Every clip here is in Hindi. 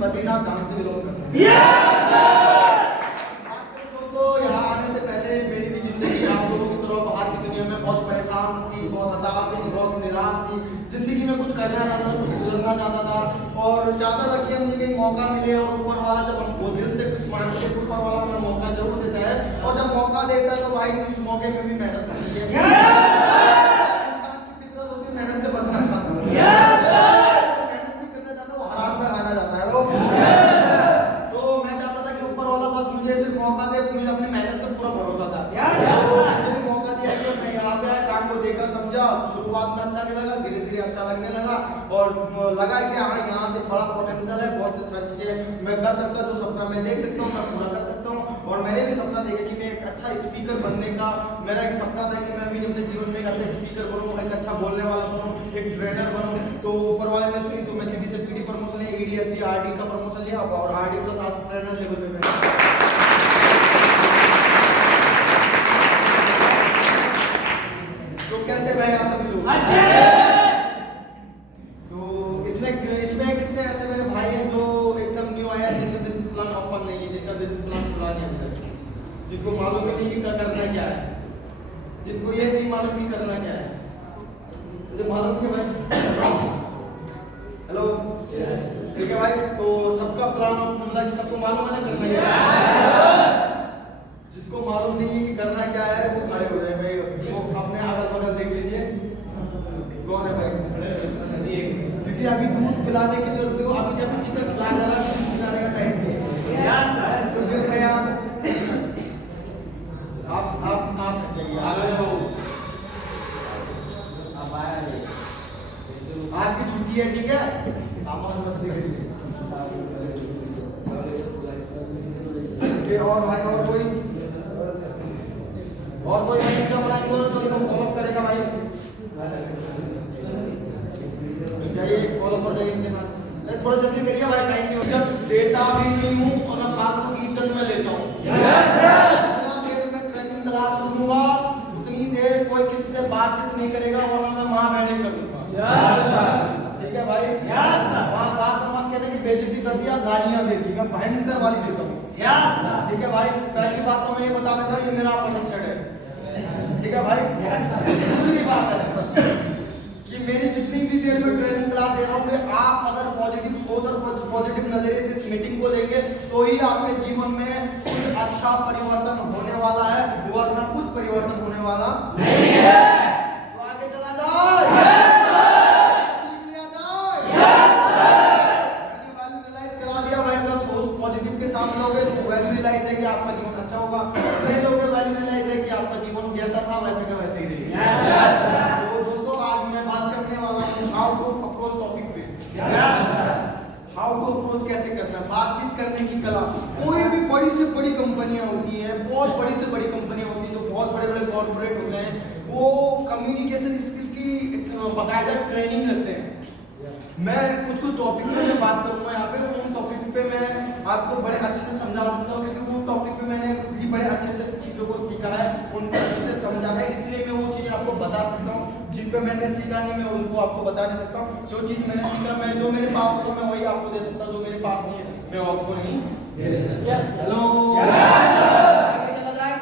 बद्रीनाथ धाम से बिलोंग करता हूं। दोस्तों यहाँ आने से पहले मेरी भी जिंदगी आप लोगों की तरह बाहर की दुनिया में बहुत परेशान थी, बहुत हताश थी, बहुत निराश थी। जिंदगी में कुछ करना चाहता था, कुछ गुजरना चाहता था और चाहता था कि मुझे एक मौका मिले। और ऊपर वाला जब हमको दिल से कुछ मांगते हैं, ऊपर वाला हमें मौका जरूर देता है। और जब मौका देता है तो भाई उस मौके पे भी मेहनत करनी है। इंसान की फितरत होती है मेहनत से बचना चाहता है, मेहनत भी करना चाहता है, हराम का खाना चाहता है। तो मैं चाहता था कि ऊपर वाला बस मुझे सिर्फ मौका दे, मुझे अपनी मेहनत पे पूरा भरोसा था। मुझे मौका दिया कि मैं यहाँ पे आया, काम को देखा समझा। शुरुआत में अच्छा नहीं लगा, धीरे धीरे अच्छा लगने लगा और लगा कि हाँ यहाँ से बड़ा पोटेंशियल है, बहुत सी सारी चीजें मैं कर सकता हूँ। जो सपना मैं देख सकता हूँ मैं पूरा कर सकता हूँ। और मैंने भी सपना देखा कि मैं एक अच्छा स्पीकर बनने का मेरा एक सपना था कि मैं भी अपने जीवन में एक अच्छा स्पीकर बनूँ, एक अच्छा बोलने वाला बनूँ, एक ट्रेनर बनूँ। तो ऊपर वाले ने सुनी तो मैं सीधी से पीडी प्रमोशन लिया, EDSC RD का प्रमोशन लिया और RD प्लस आज ट्रेनर लेवल पे मैं। तो कैसे भाई आप सभी लोग अच्छे? तो इतने इसमें कितने ऐसे मेरे भाई हैं जो एकदम न्यू आए हैं, जिनका बिजनेस प्लान ओपन नहीं है, जिनका बिजनेस प्लान खुला नहीं है, जिनको मालूम ही नहीं कि क्या करना क्या है, जिनको ये नहीं मालूम कि करना क्या है। मुझे मालूम है भाई। हेलो ठीक है भाई। तो सबका प्लान मतलब सबको मालूम है ना करना क्या है। जिसको मालूम नहीं है कि करना क्या है वो खड़े हो जाए भाई, वो अपने अगल बगल देख लीजिए कौन है भाई। क्योंकि अभी दूध पिलाने की जरूरत है, अभी जब चिकन खिलाया जा रहा है दूध पिलाने का टाइम नहीं है। तो फिर भैया आप जाइए आपकी छुट्टी है ठीक है, आप मस्ती करिए। और भाई और कोई इनका प्लान करो तो इनको फॉलो करेगा भाई। जाइए फॉलो कर जाइए इनके साथ। थोड़ा जल्दी करिए भाई, टाइम नहीं हो। जब देता भी नहीं हूँ और ना फालतू की इज्जत में लेता हूँ। जितना देर में ट्रेनिंग क्लास लूंगा उतनी देर कोई किसी से बातचीत नहीं करेगा, वरना मैं मां बहने करूंगा। ठीक है भाई। बात मत कहने की बेइज्जती कर दिया, गालियां दे दी, मैं भयंकर वाली देता हूँ। ठीक है भाई। पहली बात तो मैं ये बता देता हूँ ये मेरा परीक्षण है। ठीक है भाई। दूसरी बात है कि मेरी जितनी भी देर में ट्रेनिंग क्लास ले रहा हूँ, आप अगर पॉजिटिव सोच और पॉजिटिव नजरिए से इस मीटिंग को लेंगे तो ही आपके जीवन में कुछ अच्छा परिवर्तन होने वाला है, वरना कुछ परिवर्तन होने वाला नहीं है। तो आगे चला जाए, सीख लिया जाए। मैंने वैल्यू रियलाइज करा दिया भाई। अगर सोच पॉजिटिव के साथ लोगे तो वैल्यू रियलाइज है कि आपका जीवन अच्छा होगा, नहीं लोगे वैल्यू रियलाइज है कि आपका जीवन जैसा था वैसे का वैसे ही रहेगा। तो दोस्तों आज मैं बात करने वाला हूँ हाउ टू अप्रोच टॉपिक पे। हाउ टू अप्रोच कैसे करना, बातचीत करने की कला। कोई भी बड़ी से बड़ी कंपनियां होती हैं, बहुत बड़ी से बड़ी कंपनियां होती हैं, जो बहुत बड़े बड़े कॉर्पोरेट होते हैं, वो कम्युनिकेशन स्किल की बाकायदा ट्रेनिंग रखते हैं। मैं कुछ टॉपिक पे मैं बात करूंगा यहाँ पे, उन टॉपिक पे मैं आपको बड़े अच्छे से समझा सकता हूँ, क्योंकि उन टॉपिक पे मैंने भी बड़े अच्छे से चीज़ों को सीखा है, उनको अच्छे से समझा है, इसलिए मैं वो चीज़ आपको बता सकता हूँ। जिन पे मैंने सीखा नहीं मैं उनको आपको बता नहीं सकता हूँ। जो चीज़ मैंने सीखा, मैं जो मेरे पास हो मैं वही आपको दे सकता हूँ, जो मेरे पास नहीं है मैं आपको नहीं दे सकता। हेलो आगे चला जाए,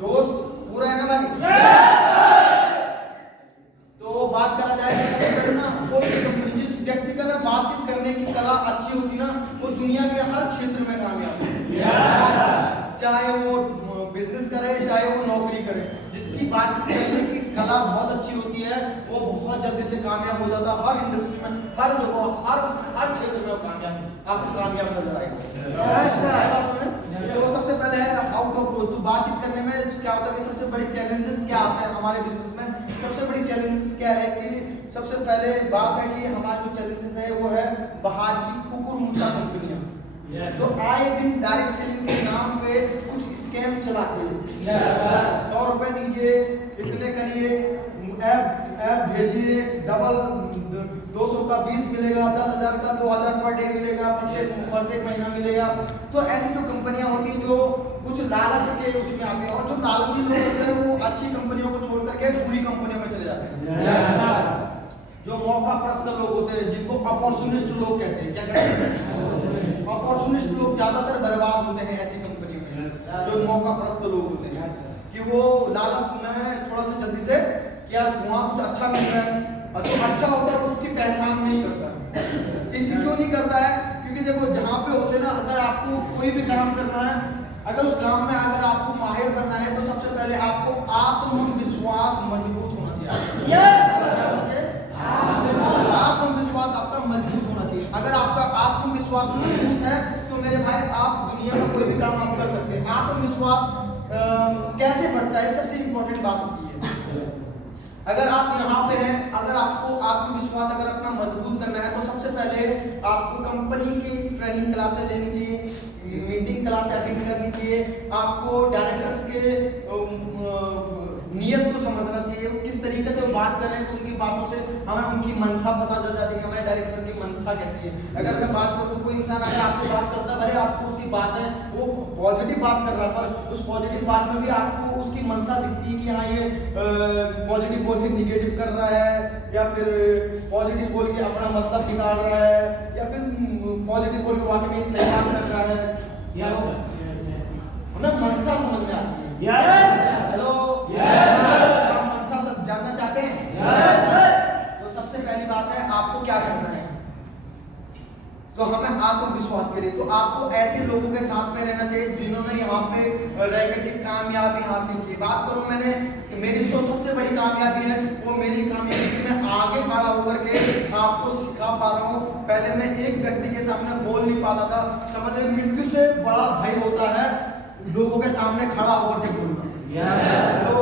जोश पूरा है ना भाई। तो बात करा जाए ना, कोई कंपनी जिस व्यक्ति का ना बातचीत करने की कला अच्छी होती ना, वो दुनिया के हर क्षेत्र में कामयाब है। चाहे वो बिजनेस करे चाहे वो नौकरी करे, जिसकी बातचीत करने की कला बहुत अच्छी होती है वो बहुत जल्दी से कामयाब हो जाता है। हर इंडस्ट्री में, हर जगह, हर क्षेत्र में कामयाब आपको कामयाब नजर आएगा। तो सबसे पहले है हाउ टू अप्रोच। तो बातचीत करने में क्या होता है कि सबसे बड़े चैलेंजेस क्या आते हैं हमारे बिजनेस में। सबसे बड़ी चैलेंजेस क्या है कि सबसे पहले बात है कि हमारे जो चैलेंजेस है वो है बाहर की कुकुरमुंडा कंपनियां जो आए दिन डायरेक्ट सेलिंग के नाम पे कुछ स्कैम चलाते हैं। 100 रुपए दीजिए, इतने करिए, ऐप भेजिए, डबल 200 का 20 मिलेगा, 10,000 का 2,000 पर डे मिलेगा, प्रत्येक महीना मिलेगा। तो ऐसी जो कंपनियां होती हैं जो कुछ लालच के उसमें आते हैं, और जो लालची लोग होते हैं वो अच्छी कंपनियों को छोड़ करके बुरी कंपनियों में चले जाते हैं। जो मौका प्रस्त लोग होते हैं जिनको अपॉर्चुनिस्ट लोग कहते हैं, क्या कहते हैं? अपॉर्चुनिस्ट लोग ज्यादातर बर्बाद होते हैं ऐसी कंपनियों में। जो मौका प्रस्त लोग होते हैं कि वो लालच में थोड़ा सा जल्दी से यार वहाँ कुछ अच्छा मिल रहा है, और जो अच्छा होता है उसकी पहचान नहीं करता। इसी क्यों नहीं करता है? क्योंकि देखो जहाँ पे होते ना, अगर आपको कोई भी काम करना है, अगर उस काम में अगर आपको माहिर बनना है तो सबसे पहले आपको आत्मविश्वास मजबूत होना चाहिए। आत्मविश्वास आपका मजबूत होना चाहिए। अगर आपका आत्मविश्वास मजबूत है तो मेरे भाई आप दुनिया में कोई भी काम आप कर सकते हैं। आत्मविश्वास कैसे बढ़ता है, सबसे इंपॉर्टेंट बात होती है। अगर आप यहाँ पे हैं, अगर आपको आत्मविश्वास अगर अपना मजबूत करना है तो सबसे पहले आपको कंपनी की ट्रेनिंग क्लासेस लेनी चाहिए, मीटिंग क्लास अटेंड करनी चाहिए, आपको डायरेक्टर्स के नियत को समझना चाहिए, वो किस तरीके से वो बात कर रहे हैं, तो उनकी बातों से हमें उनकी मंशा पता चल जाती है, हमें डायरेक्टर की मंशा कैसी है। अगर मैं बात करूँ तो कोई इंसान अगर आपसे बात करता है, भले आपको उसकी बात है वो पॉजिटिव बात कर रहा है, पर उस पॉजिटिव बात में भी आपको उसकी मंशा दिखती है कि हाँ ये पॉजिटिव बोल के निगेटिव कर रहा है, या फिर पॉजिटिव बोल के अपना मतलब निकाल रहा है, या फिर पॉजिटिव बोल के वाकई में सही बात कर रहा है। हमें मंशा समझ में आती है। हेलो, आप मंशा सब जानना चाहते हैं? तो सबसे पहली बात है आपको क्या करना है, तो हमें आत्मविश्वास के लिए तो आपको ऐसे लोगों के साथ में रहना चाहिए जिन्होंने यहाँ पे रह करके कामयाबी हासिल की। बात करूं मैंने, मेरी जो सबसे बड़ी कामयाबी है वो मेरी कामयाबी कि मैं आगे खड़ा होकर के आपको सिखा पा रहा हूँ। पहले मैं एक व्यक्ति के सामने बोल नहीं पाता था, समझ लीजिए मृत्यु से बड़ा भय होता है लोगों के सामने खड़ा होकर के बोलना। तो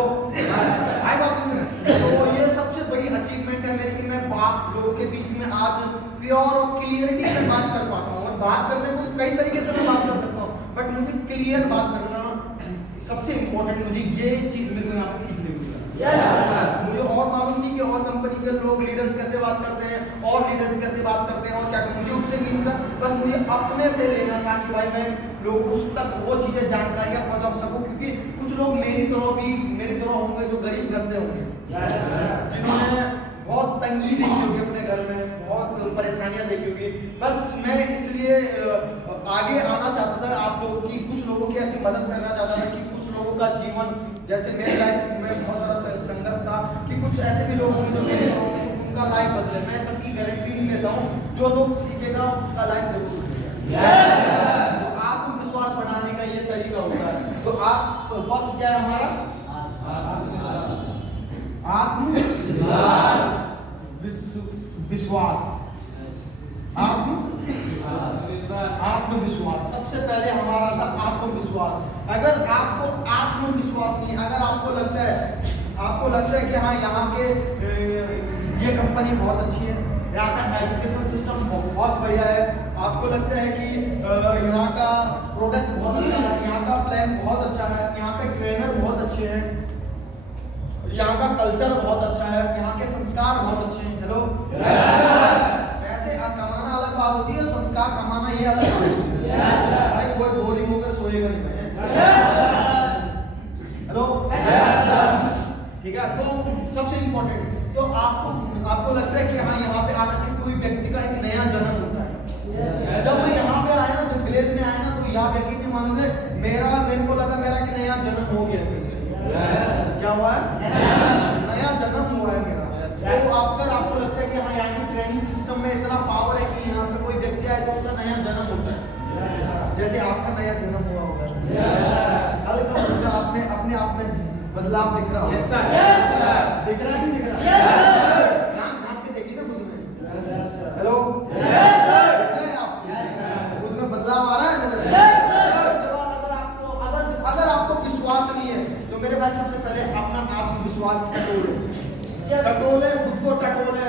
ये सबसे बड़ी अचीवमेंट है मेरी कि मैं बात लोगों के बीच में आज प्योर और क्लियरिटी से बात कर पाता हूँ। और बात करने को कई तरीके से मैं बात कर सकता हूँ, बट मुझे क्लियर बात करना सबसे इम्पोर्टेंट, मुझे ये चीज मेरे को यहाँ पे सीखने को मिला। मुझे और मालूम नहीं कि और कंपनी के लोग लीडर्स कैसे बात करते हैं, और लीडर्स कैसे बात करते हैं, और क्या मुझे उससे नहीं मिलता, बस मुझे अपने से लेना था कि भाई मैं लोगों तक वो चीजें जानकारियां पहुंचा सकूं। क्योंकि कुछ लोग मेरी तरह होंगे जो गरीब घर से होंगे, जिन्होंने बहुत तंगी देखी होगी अपने घर में, बहुत परेशानियां देखी होगी। बस मैं इसलिए आगे आना चाहता था, आप लोगों की कुछ लोगों की ऐसी मदद करना चाहता था कि कुछ लोगों का जीवन, जैसे मेरे लाइफ में बहुत सारा संघर्ष था, कि कुछ ऐसे भी लोग होंगे जो मेरे उनका लाइफ बदले। मैं सबकी गारंटी नहीं लेता हूँ, जो लोग सीखेगा उसका लाइफ जरूर बदलेगा। तो आत्मविश्वास बढ़ाने का ये तरीका होता है। तो आप फर्स्ट क्या है हमारा आत्मविश्वास। सबसे पहले हमारा था आत्मविश्वास। अगर आपको आत्मविश्वास नहीं, अगर आपको लगता है कि हाँ यहाँ के ये कंपनी बहुत अच्छी है, यहाँ का एजुकेशन सिस्टम बहुत बढ़िया है, आपको लगता है कि यहाँ का प्रोडक्ट बहुत अच्छा है, यहाँ का प्लान बहुत अच्छा है, यहाँ के ट्रेनर बहुत अच्छे हैं, यहाँ का कल्चर बहुत अच्छा है, यहाँ के संस्कार बहुत अच्छे हैं। हेलो, पैसे कमाना अलग बात होती है, संस्कार कमाना ये अलग बात होती है। भाई कोई बोरिंग होकर सोएगा नहीं। हेलो, ठीक है। तो सबसे इम्पोर्टेंट, तो आपको लगता है कि हाँ यहाँ पे आकर के कोई व्यक्ति का एक नया जन्म होता है। जब मैं यहाँ पे आया ना, जब विलेज में आया ना, तो यहाँ यकीन नहीं मानोगे, मेरे को लगा मेरा कि नया जन्म हो गया है। क्या हुआ है? नया जन्म हुआ है मेरा। तो अगर आपको लगता है कि हाँ यहाँ की ट्रेनिंग सिस्टम में इतना पावर है कि यहाँ पे कोई व्यक्ति आए तो उसका नया जन्म होता है, जैसे आपका नया जन्म हुआ होगा, हल्का आपने अपने आप में बदलाव दिख रहा होगा। दिख रहा है कि दिख रहा है? झांक के देखिए ना खुद में। हेलो, खुद में बदलाव आ रहा है नजर? अगर आपको विश्वास नहीं है तो मेरे भाई सबसे पहले अपना आत्मविश्वास टटोले, खुद को टटोले,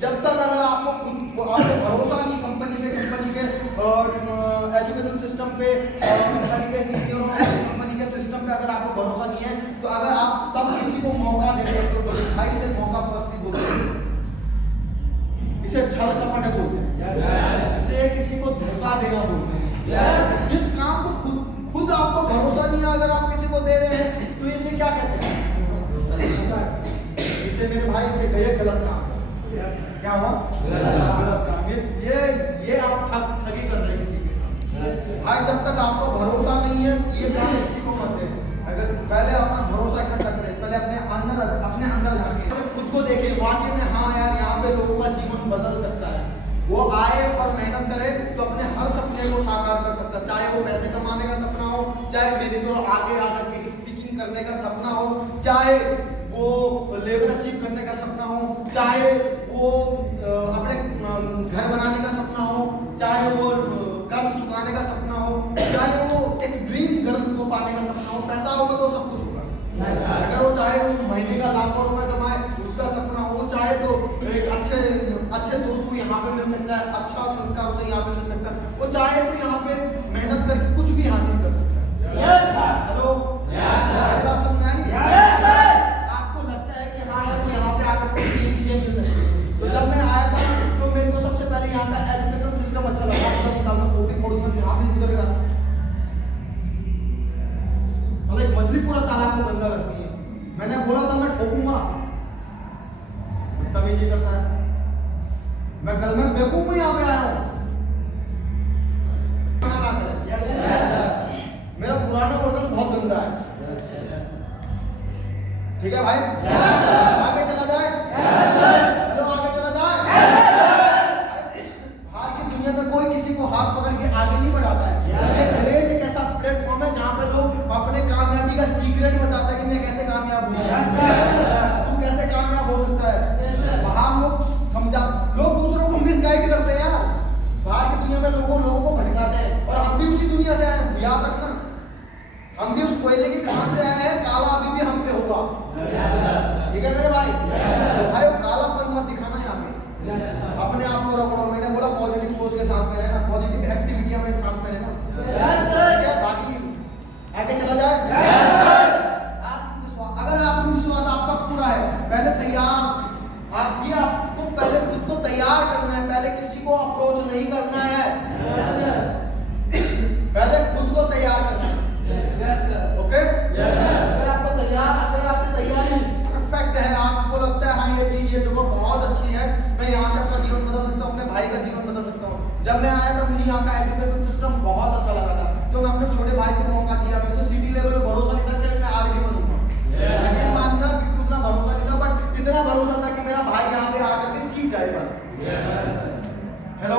जब तक अगर आपको भरोसा नहीं कंपनी के एजुकेशन सिस्टम पे, कंपनी के सीनियरों कंपनी के सिस्टम पे अगर आपको भरोसा नहीं है, तो अगर आप तब किसी को मौका देते हैं तो भाई से मौका परस्ती बोलते हैं, इसे छल कपट बोलते हैं, इसे किसी को धोखा देना बोलते हैं। जिस काम को खुद आपको भरोसा नहीं है अगर आप किसी को दे रहे हैं तो इसे क्या कहते हैं? इसे मेरे भाई से गए गलत काम। क्या हुआ? गलत काम। ये आप ठगी कर रहे हैं किसी के साथ। भाई जब तक आपको भरोसा नहीं है ये काम किसी को मत दें। अगर पहले अपना भरोसा इकट्ठा करें, पहले अपने अंदर झांके, खुद को देखें वाकई में हाँ यार यहाँ पे लोगों का जीवन बदल सकता है। वो आए और मेहनत करे तो अपने हर सपने को साकार कर सकता है, चाहे वो पैसे कमाने का सपना हो, चाहे मेरी तरह आगे आकर के स्पीकिंग करने का सपना हो, चाहे वो लेवल अचीव करने का सपना हो, चाहे वो अपने घर बनाने का सपना हो, चाहे वो कर्ज चुकाने का सपना हो, चाहे वो एक ड्रीम गर्ल को पाने का सपना हो। पैसा होगा तो सब कुछ होगा। अगर वो चाहे महीने का लाखों रुपए कमाए उसका सपना हो, चाहे तो एक अच्छे दोस्त को यहाँ पे मिल सकता है, अच्छा संस्कार उसे यहाँ पे मिल सकता है, वो चाहे तो यहाँ पे मेहनत करके कुछ भी हासिल कर सकता है। हेलो, बात समझ में आ रही? आपको लगता है कि हाँ यार यहाँ पे आकर के ये चीजें मिल सकती है। तो जब मैं आया था तो मेरे को सबसे पहले यहाँ का एजुकेशन सिस्टम अच्छा लगा। मतलब मछली पूरा तालाब को गंदा करती है। मैंने बोला था मैं ठोकूंगा, तमीज़ी करता है। मैं कल में बेवकूफ यहाँ पे आया हूँ। मेरा पुराना वर्जन बहुत गंदा है। ठीक है भाई, आगे चला जाए। हेलो, आगे चला जाए। बाहर की दुनिया में कोई किसी को हाथ पकड़ के आगे नहीं बढ़ाता है। ग्रेड एक ऐसा प्लेटफॉर्म है जहाँ पे लोग अपने कामयाबी का सीक्रेट बताता है कि मैं कैसे कामयाब हूँ, तू कैसे कामयाब हो सकता है। बाहर लोग दूसरों को मिसगाइड करते हैं यार। बाहर की दुनिया में लोगों को भटकाते हैं और हम भी उसी दुनिया से आए हैं। याद रखना, हम भी उस कोयले की खान से आए हैं, काला अभी भी हम पे होगा। ठीक है मेरे भाई, भाई कालापन मत दिखाना यहाँ पे, अपने आप को रखो। मैंने बोला पॉजिटिव सोच के साथ में रहना, पॉजिटिव एक्टिविटी में साथ में रहना। क्या बाकी आगे चला जाए। अगर आत्मविश्वास आपका पूरा है, पहले तैयार आपको पहले खुद को तैयार करना है, पहले किसी को अप्रोच नहीं करना है, पहले खुद को तैयार करना है। ओके, अगर आपकी तैयारी परफेक्ट है, आपको लगता है हाँ ये चीज ये जगह बहुत अच्छी है, मैं यहाँ से अपना जीवन बदल सकता हूँ, अपने भाई का जीवन बदल सकता हूँ। जब मैं आया था मुझे यहाँ का एजुकेशन सिस्टम बहुत अच्छा लगा था, तो मैं अपने छोटे भाई को मौका दिया। मुझे सिटी लेवल पे भरोसा नहीं था कि मैं आगे बनूंगा, लेकिन मानना कि उतना भरोसा नहीं था, बट इतना भरोसा था कि मेरा भाई यहाँ पे आकर के सीख जाए बस। हेलो,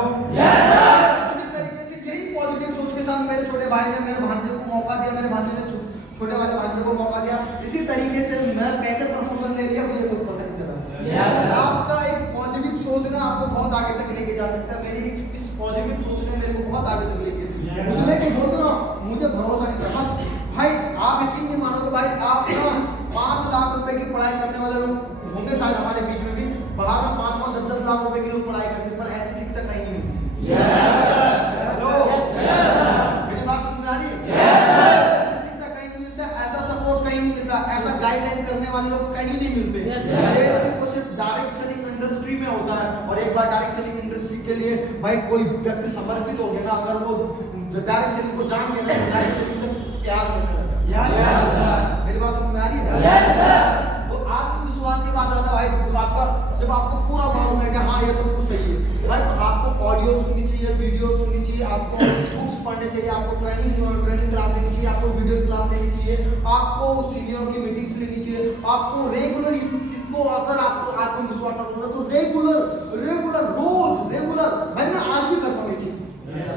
उसी तरीके से यही पॉजिटिव सोच के साथ मेरे छोटे भाई ने मेरे भांजे को मौका दिया, मेरे भांजे ने छोटे वाले भांजे को मौका दिया। इसी तरीके से मैं कैसे प्रमोशन ले लिया मुझे कुछ पता नहीं चला। आपका एक पॉजिटिव सोच ना आपको बहुत आगे तक लेके जा सकता है। मेरी इस पॉजिटिव सोच ने मेरे को बहुत आगे तक लेके मैं कि बोल रहा हूँ, मुझे भरोसा नहीं था भाई। आप यकीन नहीं मानोगे भाई, आप ना 5 लाख रुपए की पढ़ाई करने वाले लोग होंगे शायद हमारे बीच में भी, बाहर में 5-5, 10-10 लाख रुपए के लोग पढ़ाई करते हैं, पर ऐसी शिक्षा कहीं नहीं मिलती। मेरी बात समझ में आ रही है? ऐसी शिक्षा कहीं नहीं मिलता, ऐसा सपोर्ट कहीं नहीं मिलता, ऐसा गाइडलाइन करने वाले लोग कहीं नहीं मिलते। ये सिर्फ डायरेक्ट सेलिंग इंडस्ट्री में होता है, और एक बार डायरेक्ट सेलिंग इंडस्ट्री के लिए भाई कोई व्यक्ति समर्पित हो गया ना, अगर वो डायरेक्ट सेलिंग को जान के ना डायरेक्ट सेलिंग से प्यार करने लगता है। मेरी बात समझ में आ रही है? वो आत्मविश्वास की बात आता है भाई, आपका जब आपको पूरा मालूम है कि हाँ ये सब कुछ सही है भाई, तो आपको ऑडियो सुननी चाहिए, वीडियो सुननी चाहिए, आपको बुक्स पढ़ने चाहिए, आपको ट्रेनिंग क्लास लेनी चाहिए, आपको वीडियो क्लास लेनी चाहिए, आपको सीनियर की मीटिंग्स लेनी चाहिए, आपको रेगुलर इस चीज को, अगर आपको आत्मविश्वास रखना तो रेगुलर भाई मैं आज भी करता हूँ ये चीज,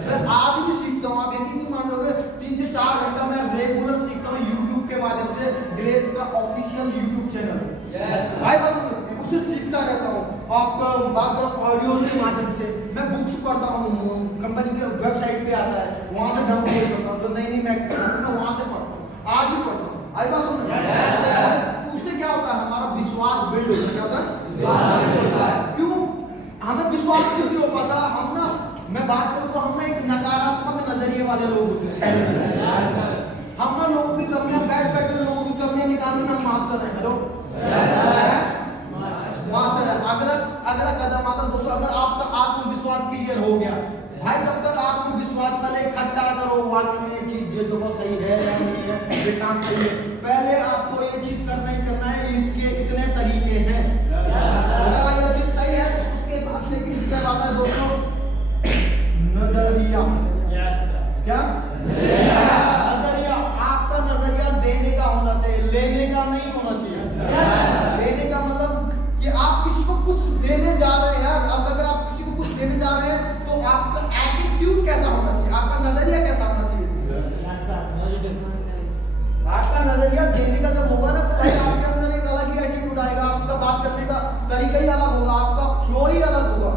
मैं आज भी सीखता हूँ। आप यकीन नहीं मान लोगे, 3 से 4 घंटा मैं रेगुलर सीखता हूँ यूट्यूब के माध्यम से। ग्रेस का ऑफिशियल यूट्यूब चैनल भाई, बस उससे सीखता रहता हूँ। आपका बात करो ऑडियो के माध्यम से, मैं बुक्स पढ़ता हूँ, कंपनी के वेबसाइट पे आता है, वहां से डाउनलोड करता हूँ, जो नई मैगजीन मैं वहां से पढ़ता हूँ, आज भी पढ़ता हूँ। आई बात सुन, उससे क्या होता है, हमारा विश्वास बिल्ड होता है। क्या होता है? क्यों? मैं बात करूं तो हम ना एक नकारात्मक नजरिए वाले लोग होते हैं। हम ना लोगों की कमियां बैठ लोगों की कमियां निकालने में मास्टर हैं। हेलो मास्टर है। अगला कदम आता दोस्तों, अगर आपका आत्मविश्वास क्लियर हो गया भाई, जब तक आत्मविश्वास पहले इकट्ठा करो, वाकई में ये चीज जो बहुत सही है या नहीं है, ये काम सही है, पहले आपको ये चीज करना ही करना है। इसके इतने तरीके हैं, अगर ये चीज सही है तो उसके बाद से किसका बात है दोस्तों, नजरिया। क्या नजरिया? आपका नजरिया देने का होना चाहिए, लेने का नहीं होना चाहिए। लेने का मतलब कि आप किसी को कुछ देने जा रहे हैं। अब अगर आप किसी को कुछ देने जा रहे हैं तो आपका एटीट्यूड कैसा होना चाहिए, आपका नजरिया कैसा होना चाहिए। आपका नजरिया देने का जब होगा ना तो भाई आपके अंदर एक अलग ही एटीट्यूड आएगा, आपका बात करने का तरीका ही अलग होगा, आपका फ्लो ही अलग होगा।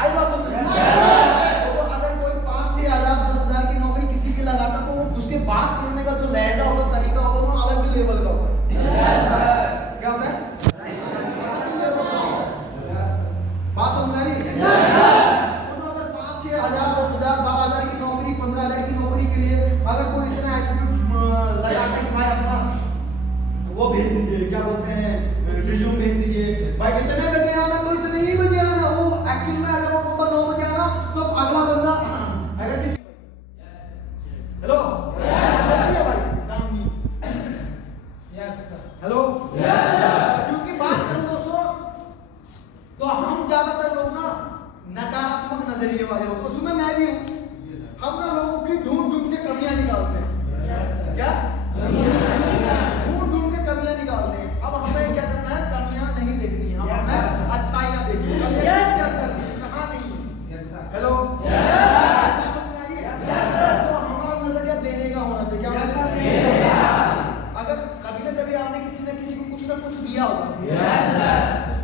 आई बात समझ में? तो अगर कोई 5 से 1000 की नौकरी किसी की लगाता तो वो उसके बात करने का जो लहजा होगा, तरीका होगा, वो अलग ही लेवल का होगा। क्या होता है? बात समझ में आ रही है? तो अगर 5, 6 हजार, 10 हजार, 12 हजार की नौकरी, 15 हजार की नौकरी के लिए अगर कोई इतना एटीट्यूड लगाता है कि भाई अपना वो भेज दीजिए, क्या बोलते हैं, रिज्यूम भेज दीजिए, भाई कितने बजे आना तो इतने ही बजे आना। वो एक्चुअल में अगर वो बोलता 9 बजे आना तो अगला बंदा अगर किसी हेलो भाई काम नहीं हेलो क्योंकि बात करूं दोस्तों तो हम ज्यादातर लोग ना नकारात्मक नजरिए वाले होते हैं, उसमें मैं भी हूं। हम ना लोगों की ढूंढ के कमियां निकालते हैं। क्या ढूंढ के कमियां निकालते हैं। अब हमें क्या करना है, कमियां नहीं देखनी है, हमें अच्छाइयां देखनी है। कमियां किसके अंदर कहां नहीं है। हेलो तो हमारा नजरिया देने का होना चाहिए। क्या अगर कभी ना कभी आपने किसी न किसी को कुछ ना कुछ दिया होगा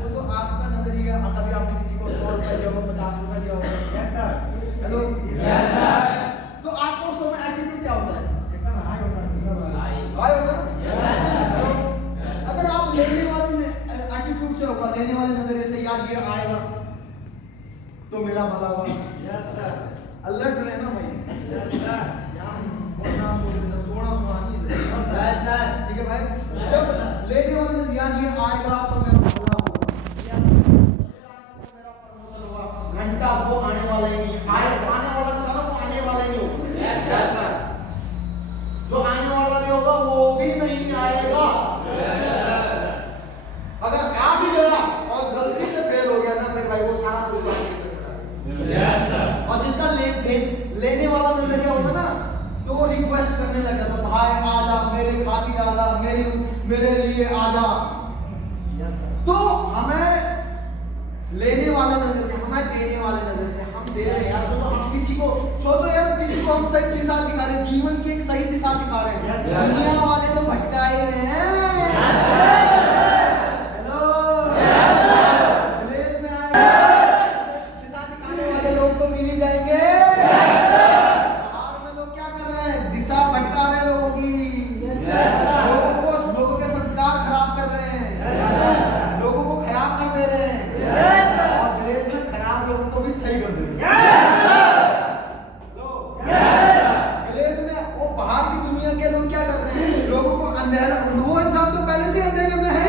तो जो आपका नजरिया, कभी आपने किसी को 100 रुपए दिया होगा, 50 रुपए दिया होगा, हेलो तो आपका उस समय एटीट्यूड क्या होता है? हाई होगा ना। अगर आप लेने वाले एटीट्यूड से होगा, लेने वाले नजरिए से, यार ये आएगा तो मेरा भला होगा, अलर्ट रहना भाई। ठीक है भाई, जब लेने वाले ने ध्यान ये आएगा तो मेरा भला होगा, मेरा प्रमोशन होगा, घंटा वो आने वाला ही नहीं, आने वाला था ना वो आने वाला ही नहीं होगा। जो आने वाला भी होगा वो भी नहीं आएगा। अगर आ भी गया और गलती से फेल हो गया ना मेरे भाई, वो सारा दोष आपके से। और जिसका लेने वाला नजरिया होता ना तो वो रिक्वेस्ट करने लग जाता, भाई आजा, मेरे खातिर आजा, मेरे लिए आजा। तो हमें लेने वाले नजर से, हमें देने वाले नजर से, हम दे रहे हैं यार। सोचो हम किसी को, सोचो यार किसी को हम सही दिशा दिखा रहे हैं, जीवन की एक सही दिशा दिखा रहे हैं। दुनिया वाले तो भटका ही रहे हैं। हेलो विलेज में आए दिशा दिखाने वाले लोग तो मिल ही जाएंगे। बाहर में लोग क्या कर रहे हैं, दिशा भटका रहे हैं लोगों की, लोगों के संस्कार खराब कर रहे हैं, लोगों को खराब कर दे रहे हैं, और विलेज में खराब लोगों को भी सही कर दे रहे हैं। विलेज में वो बाहर की दुनिया के लोग क्या कर रहे हैं, लोगों को अंधेरा, वो इंसान तो पहले से अंधेरे में है,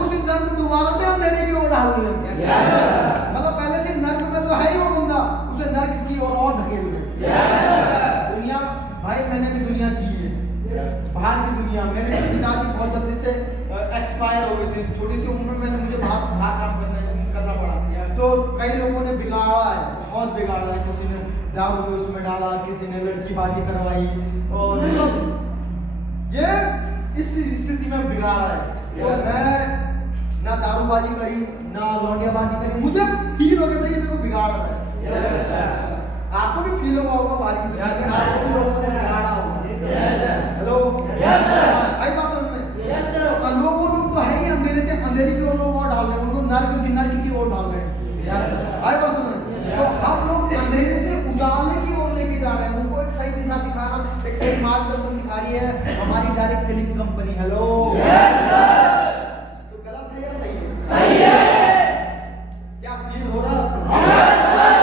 उस इंसान को दोबारा से अंधेरे की ओर डाल रहे हैं। मतलब पहले से नर्क में तो है ही वो बंदा, उसे नर्क की ओर और ढकेल रहे हैं। दुनिया भाई मैंने भी दुनिया जी है, बाहर की दुनिया। मेरे पिताजी बहुत जल्दी से एक्सपायर हो गए थे, छोटी सी उम्र में मुझे बाहर काम करना पड़ा। तो कई लोगों ने बिगाड़ा है, बहुत बिगाड़ा है। किसी ने दारू के उसमें डाला, किसी ने लड़कीबाजी करवाई, और ये इस स्थिति में बिगाड़ा है। तो मैं ना दारूबाजी करी ना लौंडियाबाजी करी, मुझे फील हो गया था ये मेरे को बिगाड़ रहा है। आपको भी फील हुआ होगा बाहर की दुनिया से, आपको भी लोगों ने बिगाड़ा होगा। हेलो आई बात समझ में? वो लोग तो है ही अंधेरे से अंधेरे की ओर लोग और डाल रहे हैं, उनको नर्क की ओर डाल रहे हैं। आई बात समझ में? तो हम लोग अंधेरे से उजाले की ओर लेके जा रहे हैं, उनको एक सही दिशा दिखाना, एक सही मार्गदर्शन दिखा रही है हमारी डायरेक्ट सेलिंग कंपनी। हेलो तो गलत है या सही है? सही है। क्या फील हो रहा है?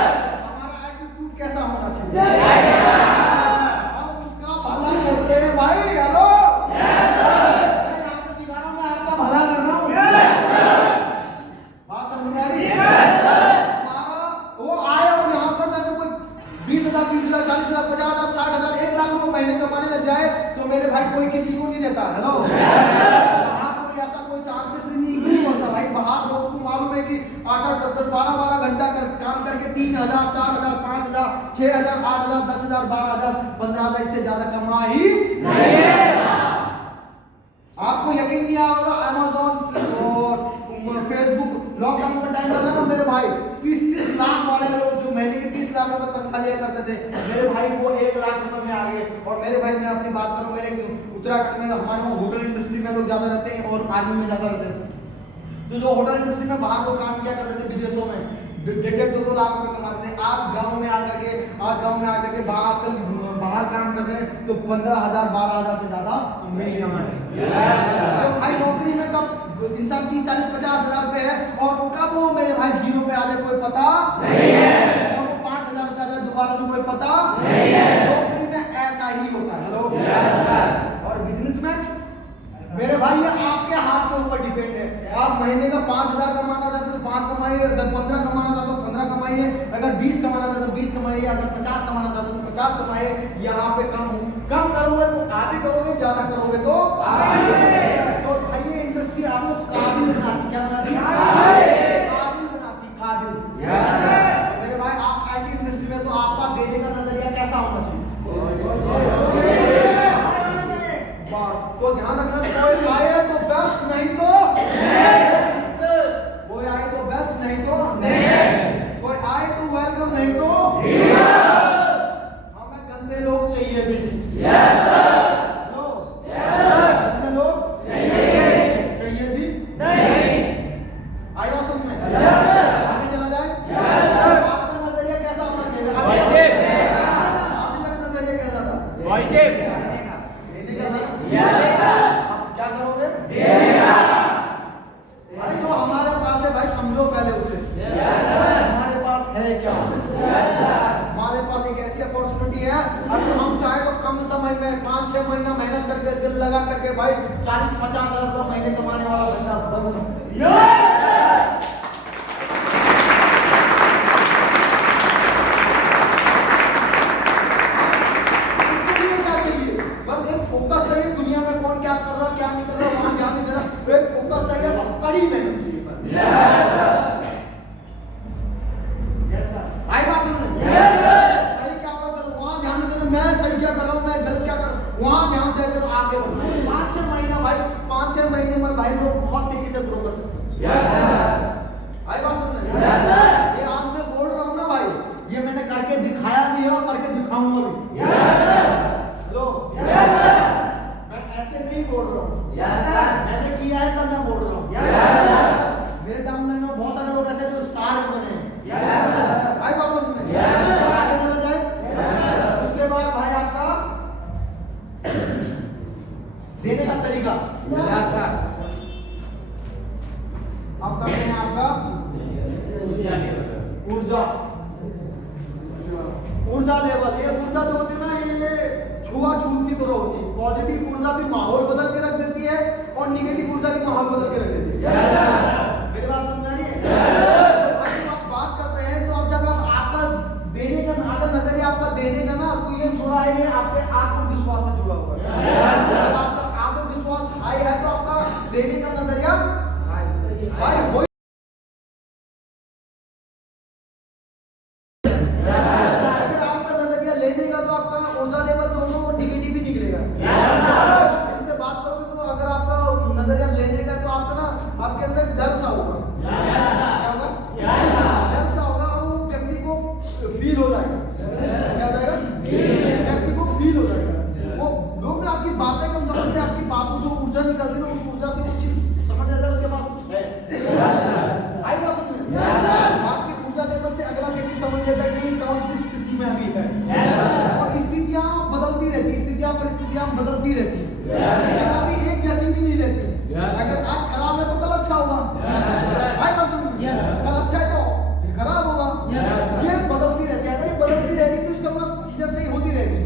कोई किसी को नहीं देता। हेलो, बाहर कोई ऐसा कोई चांसेस ही नहीं होता भाई। बाहर लोगों को मालूम है कि 8-8, 10-10, 12-12 घंटा काम करके 3,000, 4,000, 5,000, 6,000, 8,000, 10,000, 12,000, 15,000 इससे ज्यादा कमा ही नहीं है। आपको यकीन नहीं आएगा, अमेज़न और फेसबुक लॉकडाउन का टाइम था ना मेरे भाई, 30-30 लाख वाले लोग जो महीने के 30 लाख रुपए तनख्वाह लिया करते थे, मेरे भाई वो 1 लाख रुपए में आ गए। और मेरे भाई मैं अपनी बात करूं, मेरे उत्तराखंड में हमारे वहाँ होटल इंडस्ट्री में लोग ज्यादा रहते हैं और आर्मी में ज्यादा रहते हैं। तो जो होटल इंडस्ट्री में बाहर लोग काम किया करते थे विदेशों में, 1.5-2 लाख रुपए कमाते थे। आज गांव में आकर के आजकल बाहर काम कर रहे हैं तो 15,000, 12,000 से ज्यादा मिल रहा। तो भाई नौकरी में कब इंसान 30-40, 50,000 रुपए है और कब वो मेरे भाई 0 पे आ जाए कोई पता नहीं है, कब वो 5,000 रुपए आ जाए दोबारा से कोई पता नहीं है। नौकरी में ऐसा ही होता है। हेलो, और बिजनेस में मेरे भाई ये आपके हाथ के ऊपर डिपेंड है। आप महीने का 5,000 कमाना चाहते तो 5 कमाइए, अगर 15 कमाना चाहते तो 15 कमाइए, अगर 20 कमाना चाहते तो 20 कमाइए, अगर 50 कमाना चाहते तो 50 कमाइए। यहाँ पे कम करोगे तो आप ही करोगे, ज्यादा करोगे तो तो भाई ये इंडस्ट्री आपको काबिल बनाती, क्या बनाती? काबिल बनाती, काबिल। मेरे भाई आप ऐसी इंडस्ट्री में तो आपका देने का नजरिया कैसा होना चाहिए? बस तो ध्यान रखना, कोई आए तो बेस्ट, नहीं तो कोई आए तो बेस्ट, नहीं तो कोई आए तो वेलकम, नहीं तो हमें गंदे लोग चाहिए भी। हेलो, गंदे लोग चाहिए भी नहीं। आई बात समझ में? आगे चला जाए। आपका नजरिया कैसा होना चाहिए? अभी तक नजरिया कैसा था? आप क्या करोगे? भाई जो हमारे पास है भाई समझो पहले उसे। हमारे पास है क्या? हमारे पास एक ऐसी अपॉर्चुनिटी है, अगर हम चाहे तो कम समय में 5-6 महीना मेहनत करके दिल लगा करके भाई 40-50 हजार रुपए महीने कमाने वाला बंदा बन सकते हैं। फोकस चाहिए, दुनिया में कौन क्या कर रहा क्या नहीं कर रहा वहां ध्यान नहीं देना, एक फोकस चाहिए और कड़ी मेहनत चाहिए। आई बात समझ? सही क्या होगा गलत वहां ध्यान नहीं देना, मैं सही क्या कर रहा हूँ, मैं गलत क्या कर रहा हूँ, वहां ध्यान देकर आगे बढ़ो। 5-6 महीना भाई, 5-6 महीने में भाई लोग बहुत तेजी से ग्रो कर सकते हैं। आई बात समझ? ये आज मैं बोल रहा हूँ ना भाई, ये मैंने करके दिखाया भी है और करके दिखाऊंगा भी। हेलो, मैं ऐसे नहीं बोल रहा हूँ, मैंने किया है तब मैं बोल रहा हूँ। मेरे डाउनलाइन में बहुत सारे लोग ऐसे जो स्टार बने हैं। भाई बात समझ में? आगे चला जाए। उसके बाद भाई आपका देने का तरीका अब करते हैं आपका ऊर्जा लेवल। ये ऊर्जा जो होती है ना, ये छुआछूत की तरह होती है। पॉजिटिव ऊर्जा भी माहौल बदल के रख देती है और निगेटिव ऊर्जा भी माहौल बदल के रख देती है। मेरी बात समझ आ रही है? आप बात करते हैं तो अब जब आपका देने का अगर नजरिया आपका देने का ना, तो ये जुड़ा है, ये आपके आत्मविश्वास से जुड़ा हुआ है। अगर आपका आत्मविश्वास हाई है तो आपका देने का नजरिया हाई। लेने का तो आपका ऊर्जा लेवल दोनों निगेटिव ही निकलेगा। इससे बात करोगे तो अगर आपका नजरिया लेने का तो आपका ना आपके अंदर डर सा होगा। क्या होगा? डर सा होगा और वो व्यक्ति को फील हो जाएगा। क्या हो जाएगा? व्यक्ति को फील हो जाएगा। वो लोग ना आपकी बातें कम समझते हैं, आपकी बातों जो ऊर्जा निकलती है उस ऊर्जा से वो चीज समझ आता है, उसके बाद कुछ है। आई बात समझ में? आपकी ऊर्जा लेवल से अगला व्यक्ति समझ लेता है कि कौन सी स्थिति में अभी है। और स्थितियां बदलती रहती, स्थितियां परिस्थितियां बदलती रहती, कभी एक जैसी भी नहीं रहती। अगर आज खराब है तो कल अच्छा होगा। आई बात समझ? कल अच्छा है तो फिर खराब होगा। ये बदलती रहती है। अगर ये बदलती रहेगी तो इसका मतलब चीजें सही होती रहेगी,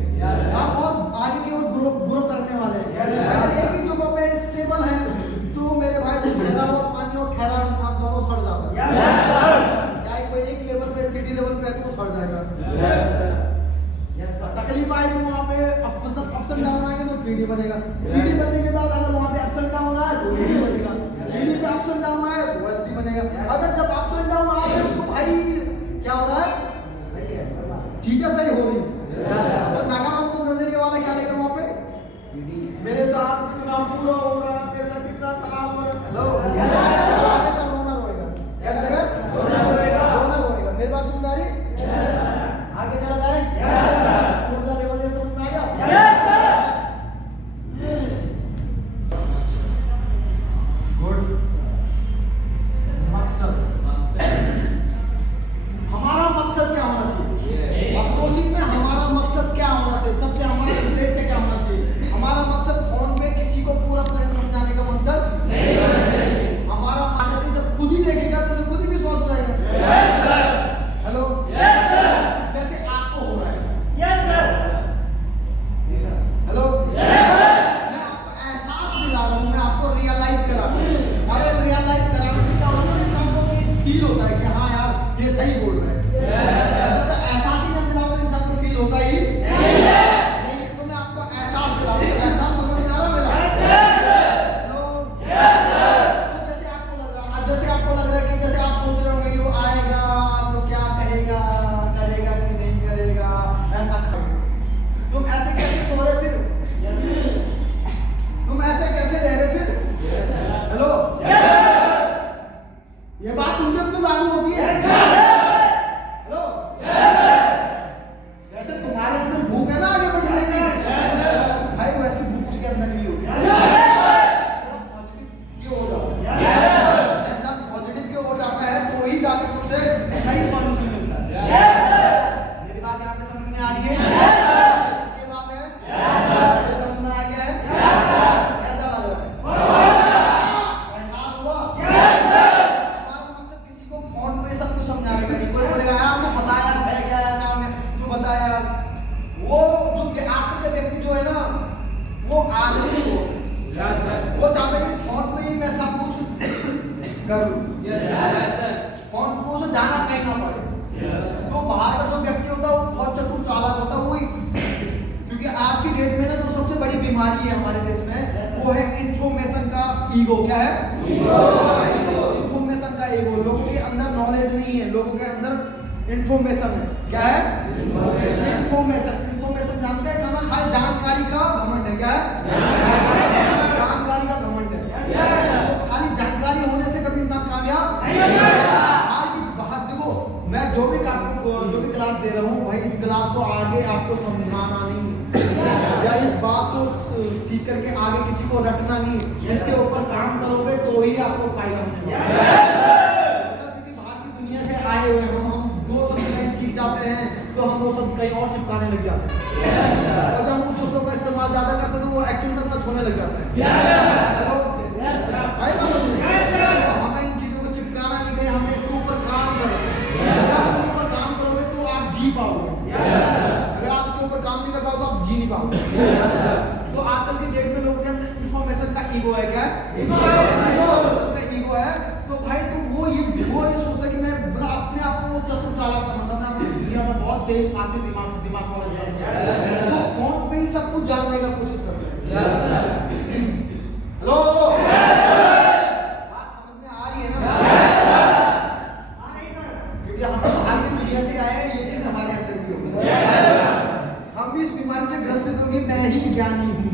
आप और आगे की ओर ग्रो करने वाले हैं। अगर एक ही जगह पे स्टेबल है तो मेरे भाई ठहरा हुआ पानी और ठहरा इंसान दोनों सड़ जाता है। चाहे कोई एक लेवल पे सिटी लेवल पे है तो सड़ जाएगा। तकलीफ आएगी वहाँ पे, अप्स एंड डाउन आएंगे तो बनेगा। ईडी बनने के बाद अगर वहाँ पे अप्स एंड डाउन आए तो ईडी बनेगा। ईडी पे अप्स एंड डाउन आए तो एसडी बनेगा। अगर जब अप्स एंड डाउन आ रहे तो भाई क्या हो रहा है, चीजें सही हो रही है। और नकारात्मक नजरिए वाला क्या लेगा वहाँ पे, मेरे साथ कितना बुरा हो रहा है, मेरे साथ कितना खराब हो रहा है, हेलो हमेशा रोना रोएगा। क्या करेगा, रोना रोएगा। मेरी बात सुन में आ रही, आगे चला जाए, ऊर्जा लेवल ये समझ में आ गया। गुड। मकसद, हमारा मकसद क्या होना चाहिए अप्रोचिंग में, हमारा मकसद क्या होना चाहिए, सबसे हमारा उद्देश्य क्या होना चाहिए। हमारा मकसद फोन पे किसी को पूरा प्लान समझाने का मकसद नहीं होना चाहिए। हमारा मार्केटिंग जब खुद ही देखेगा तो खुद ही विश्वास हो जाएगा। Yes sir, hello yes sir, जैसे आपको हो रहा है। Yes sir, hello yes sir, मैं आपको एहसास दिला रहा हूँ, मैं आपको रियलाइज करा रहा हूँ। आपको रियलाइज कराने से क्या होता है, इंसान को फील होता है कि हाँ यार ये सही बोल रहा है। जब तक एहसास ही नहीं दिलाओ तो इंसान को फील होता ही नहीं है। ये बात तुम पे तो लागू होती है। हेलो जैसे तुम्हारे अंदर भूख है ना आगे बढ़ने की, भाई वैसी भूख उसके अंदर भी होगी। पॉजिटिव क्यों हो जाता है, जब पॉजिटिव क्यों हो जाता है तो ही जाके तुझसे सही सॉल्यूशन मिलता है। मेरी बात यहाँ पे समझ में आ रही है, ये बात है, ये समझ में आ गया है, कैसा लग रहा है, एहसास हुआ। समझाएगा नहीं, कोई बोलेगा यार तो बताया है क्या है नाम है तू बताया। वो जो आजकल के व्यक्ति जो है ना वो आलसी हो, वो चाहता है कि फोन पे ही मैं सब कुछ कर लूं, फोन को उसे जाना कहीं ना पड़े। तो बाहर का जो व्यक्ति होता है वो बहुत चतुर चालाक होता है, वही क्योंकि आज की डेट में ना जो सबसे बड़ी बीमारी है हमारे देश में वो है इंफॉर्मेशन का ईगो। क्या है, इंफॉर्मेशन का ईगो। लोगों के अंदर नॉलेज नहीं है, लोगों के अंदर इंफॉर्मेशन है। क्या है, इंफॉर्मेशन। इंफॉर्मेशन जानते हैं खाना, खाली जानकारी का घमंड है। क्या है, जानकारी का घमंड है। तो खाली जानकारी होने से कभी इंसान कामयाब नहीं होगा। आज की बात देखो, मैं जो भी क्लास दे रहा हूँ भाई, इस क्लास को आगे आपको समझाना नहीं या इस बात को सीख करके आगे किसी को रटना नहीं, इसके ऊपर काम करोगे तो ही आपको फायदा मिलेगा। क्योंकि बाहर की दुनिया से आए हुए हम दो शब्द कहीं सीख जाते हैं तो हम वो शब्द कहीं और चिपकाने लग जाते हैं, और जब हम उस शब्दों का इस्तेमाल ज्यादा करते हैं तो वो एक्चुअल में सच होने लग जाता है। हमें इन चीजों को चिपकाना नहीं, कहीं हमें इसके ऊपर काम करना है। अगर आप इसके ऊपर काम करोगे तो आप जी पाओगे, अगर आप इसके ऊपर काम नहीं कर पाओ तो आप जी नहीं पाओगे। तो आजकल की डेट में लोगों के अंदर इंफॉर्मेशन का ईगो है। क्या है, इंफॉर्मेशन का ईगो है। तो भाई तो वो ये सोचता है कि मैं अपने आप को वो चतुर चालाक समझता हूं, मैं अपनी दुनिया में बहुत तेज शांति दिमाग वाला है, तो फोन पे ही सब कुछ जानने का कोशिश करता है। हेलो बात समझ में आ रही है ना? आ रही है, क्योंकि हम बाहर की दुनिया से आए हैं, ये चीज हमारे अंदर भी होगी। हम भी इस बीमारी से ग्रसित होंगे, मैं ही ज्ञानी हूँ।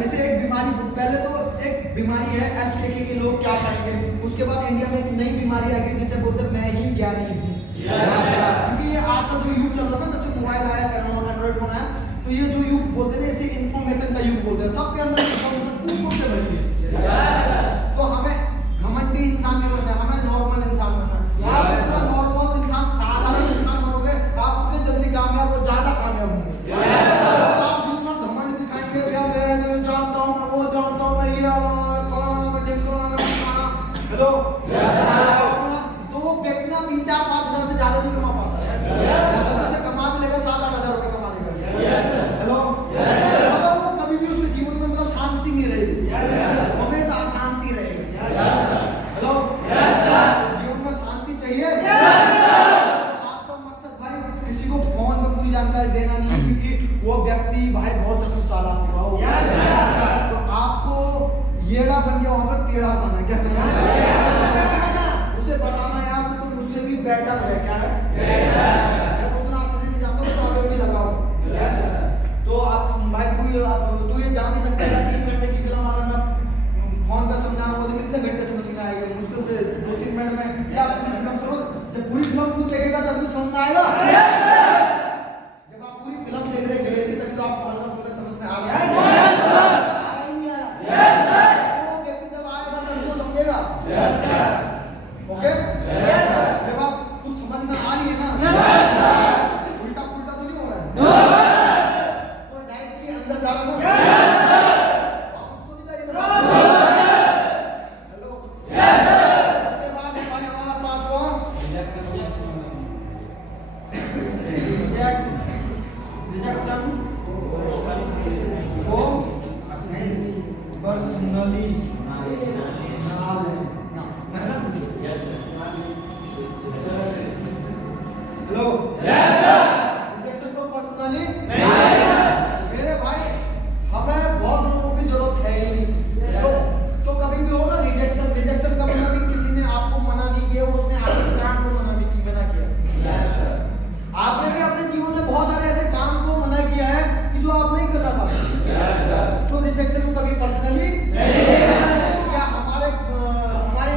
जैसे एक बीमारी, पहले तो एक बीमारी है एलकेके के लोग क्या कहेंगे, उसके बाद इंडिया में एक नई बीमारी आई जिसे बोलते हैं मैं ही ज्ञानी हूँ। क्योंकि ये आज का जो युग चल रहा है ना, जब से मोबाइल आया, एंड्रॉइड फोन आया, तो ये जो युग बोलते हैं इसे इंफॉर्मेशन का युग बोलते हैं। सबके अंदर इंफॉर्मेशन खूब से भरी है। तो हमें घमंडी इंसान नहीं बनना, हमें नॉर्मल इंसान बनना है। आप ऐसा नॉर्मल इंसान, साधारण इंसान बनोगे, आप उतने जल्दी कामयाब और ज्यादा कामयाब होंगे। आप जितना घमंड दिखाएंगे, मैं जानता हूँ, मैं वो जानता हूँ, मैं ये फलाना, मैं ढिमकाना, मैं फलाना, हेलो, तो वो व्यक्ति ना 3-4-5 हजार से ज्यादा नहीं कमा पाता है। जैसे कमा भी लेगा 7-8 हजार रुपए कमा लेगा। हेलो, मतलब वो कभी भी उसके जीवन में मतलब शांति नहीं रहेगी, हमेशा अशांति रहेगी। हेलो, जीवन में शांति चाहिए। आपका मकसद भाई किसी को फोन में पूरी जानकारी देना नहीं, क्योंकि करना है, क्या करना है? उसे बताना यार कि तुम मुझसे भी बेटर है, क्या है? मैं तो उतना अच्छे से नहीं जानता हूँ, तो आगे भी लगाओ। तो आप भाई तू ये जान नहीं सकता यार 3 घंटे की फिल्म अगर मैं फोन पे समझाना हो तो कितने घंटे समझ में आएगा? मुश्किल से 2-3 मिनट में या पूरी फिल्म सुनो। जब पूरी फिल्म तू देखेगा तभी समझ में आएगा। जब आप पूरी फिल्म देख रहे थे तभी तो आपको हल्का फुल्का समझ में आ गया। वो व्यक्ति जब आएगा तभी तो समझेगा। ओके? जब आप कुछ समझ में आ रही है ना, उल्टा पुल्टा तो नहीं हो रहा है, वो डायरेक्टली अंदर जा रहा है ना, बाउंस तो नहीं जा रही ना। हेलो, उसके बाद है भाई हमारा पांचवा रिजेक्शन को पर्सनली हेलो, रिजेक्शन को पर्सनली मेरे भाई हमें बहुत लोगों की जरूरत है ही नहीं। तो कभी भी हो ना रिजेक्शन का मतलब कि किसी ने आपको मना नहीं किया, उसने आपके काम को मना किया। आपने भी अपने जीवन में बहुत सारे ऐसे काम को मना किया है कि जो आप नहीं करना था। तो रिजेक्शन को कभी पर्सनली क्या हमारे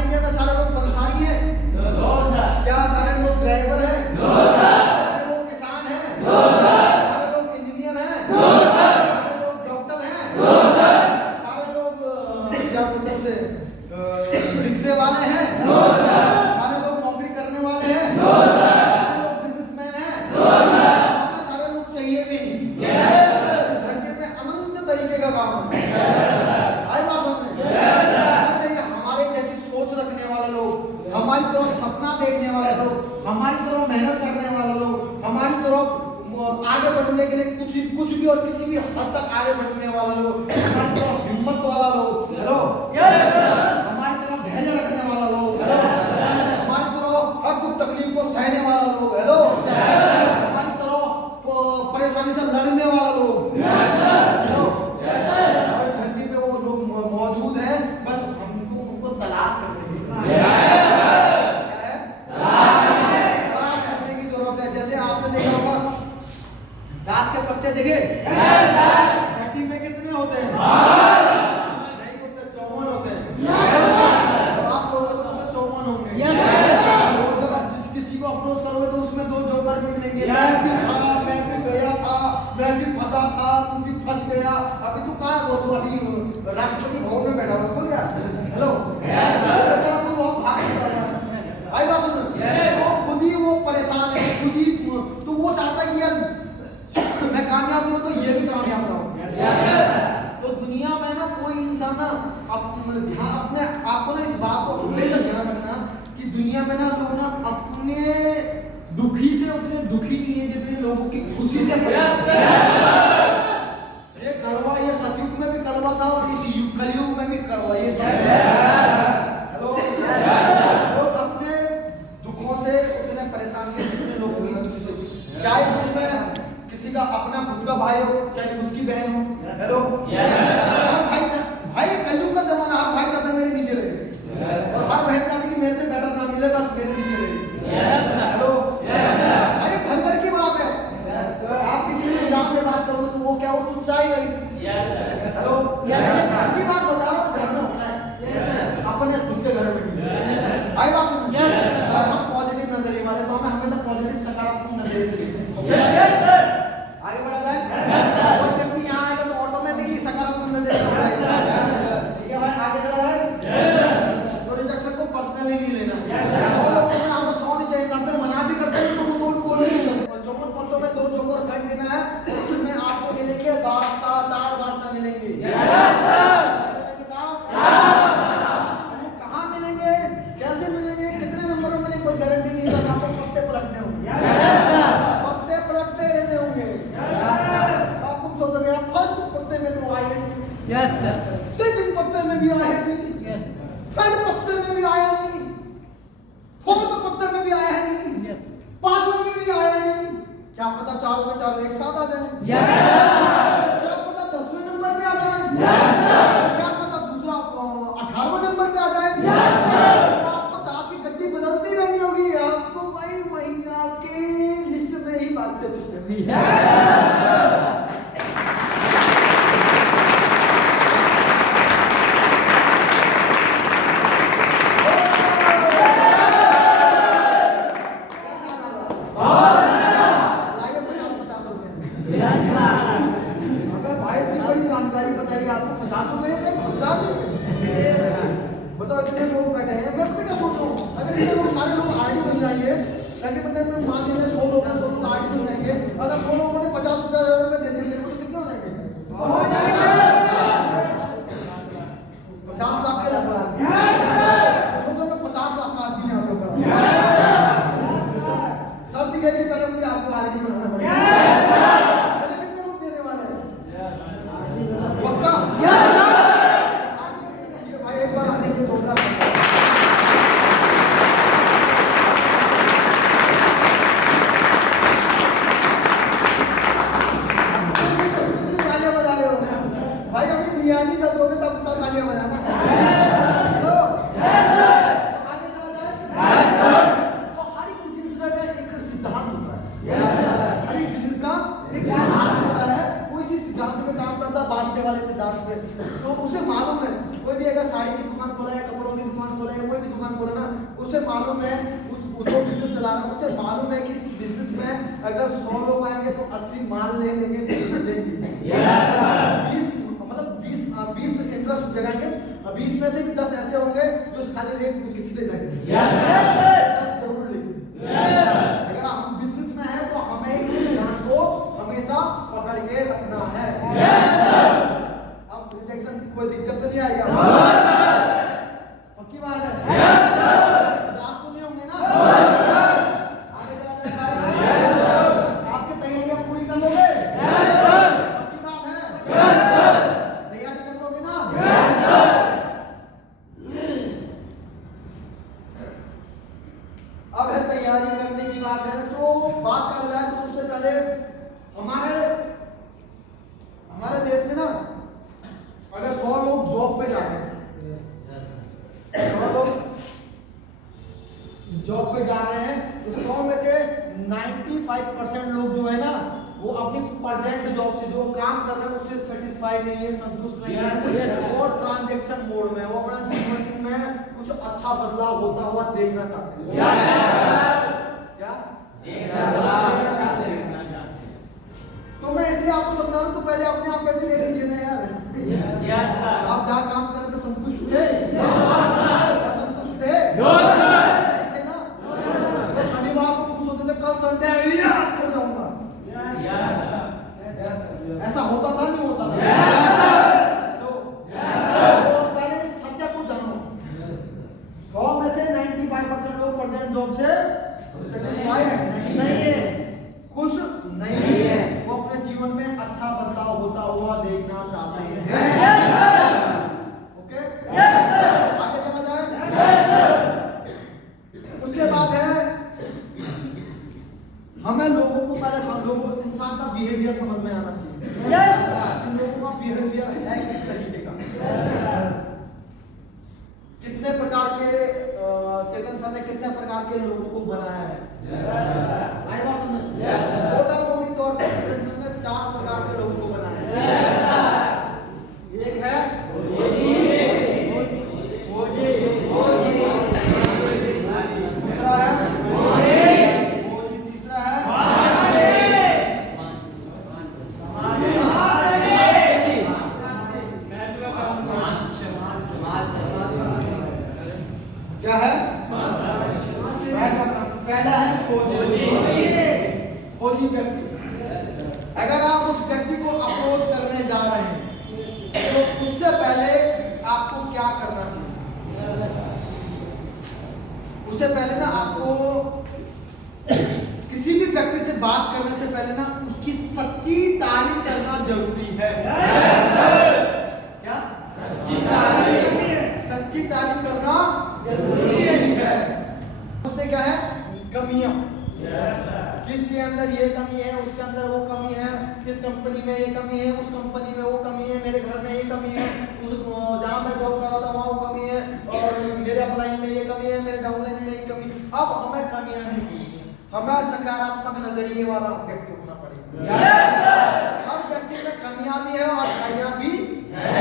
इंडिया में सारे लोग पंसारी हैं? क्या सारे लोग ड्राइवर हैं? सारे लोग किसान हैं? सारे लोग इंजीनियर हैं? सारे लोग डॉक्टर हैं? सारे लोग क्या बोलते हैं रिक्शे वाले हैं? सारे लोग नौकरी करने वाले हैं? सारे लोग बिजनेसमैन हैं? हमें सारे लोग चाहिए भी नहीं। इस धरती पे अनंत तरीके का काम है। आई बात समझ में? हमें चाहिए हमारे जैसी सोच रखने वाले लोग, हमारी तरफ सपना देखने वाले लोग, हमारी तरफ मेहनत करने वाले लोग, हमारी तरफ आगे बढ़ने के लिए कुछ भी और किसी भी हद तक आगे बढ़ने वाला लोग, हमारी तरफ हिम्मत वाला लोग, हेलो, हमारी तरफ धैर्य रखने वाला लोग, हेलो, हमारी तरफ हर दुख तकलीफ को सहने वाला लोग, हेलो, हमारी तरफ परेशानी से लड़ने वाला लोग, हेलो, इस धरती पे वो लोग मौजूद हैं, बस हमको उनको तलाश करने की जरूरत है। जैसे आपने देखा होगा गाछ के पत्ते देखे मिट्टी में कितने होते हैं? नहीं होते, 54 होते हैं। तो आप लोग तो उसमें 54 होंगे। और जब आप किसी को अप्रोच करोगे तो उसमें 2 जोकर भी मिलेंगे। मैं भी था, मैं भी गया था, मैं भी फंसा था, तू भी फंस गया। अभी तू कहाँ हो? तू अभी राष्ट्रपति भवन में बैठा हुआ, बोल गया हेलो, बेचारा तू वहाँ भाग नहीं रहा। आई बात सुन, तो खुद ही वो परेशान है, खुद ही तो वो चाहता है कि यार मैं कामयाब नहीं हूं तो ये भी कामयाब ना हो। तो दुनिया में ना कोई इंसान ना अपने आपको ना इस बात को हमेशा ध्यान रखना कि दुनिया में ना लोग ना अपने दुखी से उतने दुखी नहीं है जितने लोगों की खुशी से। ये कड़वा, ये सतयुग में भी कड़वा था और इस कलयुग में भी कड़वा। ये हेलो, लोग अपने दुखों से उतने परेशान नहीं जितने लोगों की खुशी से। चाहे उसमें किसी का अपना खुद का भाई हो, चाहे खुद की बहन हो, हेलो, हर भाई कलयुग का जमाना, हर भाई चाहता है मेरे नीचे रहे और हर बहन चाहती कि मेरे से बेटर ना मिले, बस मेरे नीचे रहे। हेलो, भाई घर की बात है। आप किसी से जान से बात करोगे तो वो क्या, वो चुप जाएगा ही। हेलो, घर की बात बताओ तो घर में होता है अपन या खुद के घर में। आई बात, हम पॉजिटिव नजरिए वाले तो हमें हमेशा पॉजिटिव सकारात्मक नजरिए से देखते हैं। आगे बढ़ा जाए, कोई व्यक्ति यहाँ आएगा तो ऑटोमेटिकली सकारात्मक नजरिए से आएगा। ठीक है भाई, आगे चला जाए। तो रिजेक्शन को पर्सनली नहीं लेना। और लोगों को हम 100 नहीं चाहिए, 90 मना भी करते हैं तो वो तो बोल नहीं सकते। 54 पत्तों में 2 जोकर फेंक देना है, उसमें आपको मिलेंगे बादशाह, 4 बादशाह मिलेंगे। कहाँ मिलेंगे, कैसे मिलेंगे, कितने नंबर में मिलेंगे, कोई गारंटी नहीं है। आपको पत्ते पलटने होंगे, पत्ते पलटते रहने होंगे। आप तुम सोचोगे आप फर्स्ट पत्ते में तो आए नहीं, सेकंड पत्ते में भी आए नहीं, थर्ड पत्ते में भी आया नहीं, फोर्थ पत्ते में भी आया नहीं, 5वें में भी आया नहीं। क्या पता 4 में 4 एक साथ आ जाए, क्या पता 10वें नंबर पे आ जाए, क्या पता दूसरा 18वें नंबर पे आ जाए। अगर भाई इतनी बड़ी जानकारी बताइए आपको 50 रुपए का भुगतान बताओ। इतने लोग बैठे हैं, मैं पता क्या सोच रहा हूँ, अगर इतने लोग सारे लोग आरडी बन जाएंगे, ताकि मतलब मैं मान लीजिए 100 लोग हैं, 100 लोग आरडी बन जाएंगे, अगर 100 लोगों ने 50,000 रुपए दे दिए तो कितने हो जाएंगे? 50 लाख के लगभग। सोचो मैं 50 लाख का आदमी यहाँ पे खड़ा हूँ। शर्त ये कि पहले मुझे आपको आरडी बनाना पड़ेगा। मुझे कितने लोग देने वाले हैं? पक्का? भाई एक बार अपने लिए जोरदार तालियां बजा रहे हो भाई। अभी बिरयानी जब दोगे तब तालियां बजाना। तो आगे चला जाए। तो हर एक बिजनेस का एक सिद्धांत होता है। हर एक बिजनेस का एक सिद्धांत होता है। कोई सी सिद्धांत में काम करता है, बादशाह वाले सिद्धांत पे, तो उसे मालूम है कोई भी अगर साड़ी की दुकान खोला है, कपड़ों की दुकान खोला है, कोई भी दुकान खोला ना, उसे मालूम है जो बिजनेस चलाना, उसे मालूम है कि इस बिजनेस में अगर 100 लोग आएंगे तो 80 माल ले लेंगे, 20 लेंगे, 20 इंटरेस्ट जगाएंगे, 20 में से भी 10 ऐसे होंगे जो खाली रेट कुछ खिंचते जाएंगे, 10 जरूर लेंगे। अगर हम बिजनेस में है तो हमें इस ध्यान को हमेशा पकड़ के रखना है। अब रिजेक्शन कोई दिक्कत तो नहीं आएगा? पक्की बात है? उदास तो नहीं होंगे ना? आगे चला जाएगा। आपकी तैयारियां पूरी कर लोगे? पक्की बात है? तैयारी कर लोगे ना? अब है तैयारी करने की बात है, तो बात करा जाए तो सबसे पहले हमारे देश में ना अगर 100 लोग जॉब पे जा रहे हैं, 100 लोग जॉब पे जा रहे हैं, तो 100 में से 95% लोग जो है ना वो अपनी प्रेजेंट जॉब से जो काम कर रहे हैं उससे सेटिस्फाई नहीं है, संतुष्ट नहीं है। वो ट्रांजैक्शन मोड में, वो अपना जीवन में कुछ अच्छा बदलाव होता हुआ देखना चाहते हैं। क्या तो मैं इसलिए आपको समझा रहा हूं, तो पहले अपने आप पे भी ले लीजिए ना यार। आप जहाँ काम कर रहे थे संतुष्ट थे? असंतुष्ट थे? ना? तो शनिवार को खुश होते थे, कल संडे सो जाऊंगा, ऐसा होता था नहीं होता था? तो पहले सत्य को जानो, 100 में से 95% लोग प्रेजेंट जॉब से सेटिस्फाइड नहीं है, खुश नहीं है, वो अपने जीवन में अच्छा बदलाव होता हुआ देखना चाहते हैं। ओके, आगे चला जाए। उसके बाद है हमें लोगों को पहले इंसान का बिहेवियर समझ में आना चाहिए। इन लोगों का बिहेवियर है किस तरीके का, कितने प्रकार के चेतन सर ने कितने प्रकार के लोगों को बनाया है। छोटा मोटी तौर पर चेतन सर ने 4 प्रकार के लोगों को बनाया है। एक है दूसरा है, तीसरा है क्या है? पहला है खोजी व्यक्ति। अगर आप उस व्यक्ति को अप्रोच करने जा रहे हैं तो उससे पहले आपको क्या करना चाहिए? उससे पहले ना आपको किसी भी व्यक्ति से बात करने से पहले ना उसकी सच्ची तारीफ करना जरूरी है। क्या? सच्ची तारीफ करना जरूरी है। उसने क्या है? कमियां, किसके अंदर ये कमी है, उसके अंदर वो कमी है, किस कंपनी में ये कमी है, उस कंपनी में वो कमी है, मेरे घर में ये कमी है, उस जहाँ मैं जॉब कर रहा था वहाँ वो कमी है, और मेरे अपलाइन में ये कमी है, मेरे डाउनलाइन में ये कमी। अब हमें कमियां नहीं ढूंढनी है, हमें सकारात्मक नजरिए वाला व्यक्ति होना पड़ेगा। हर व्यक्ति में कमियां भी है और अच्छाइयां भी है।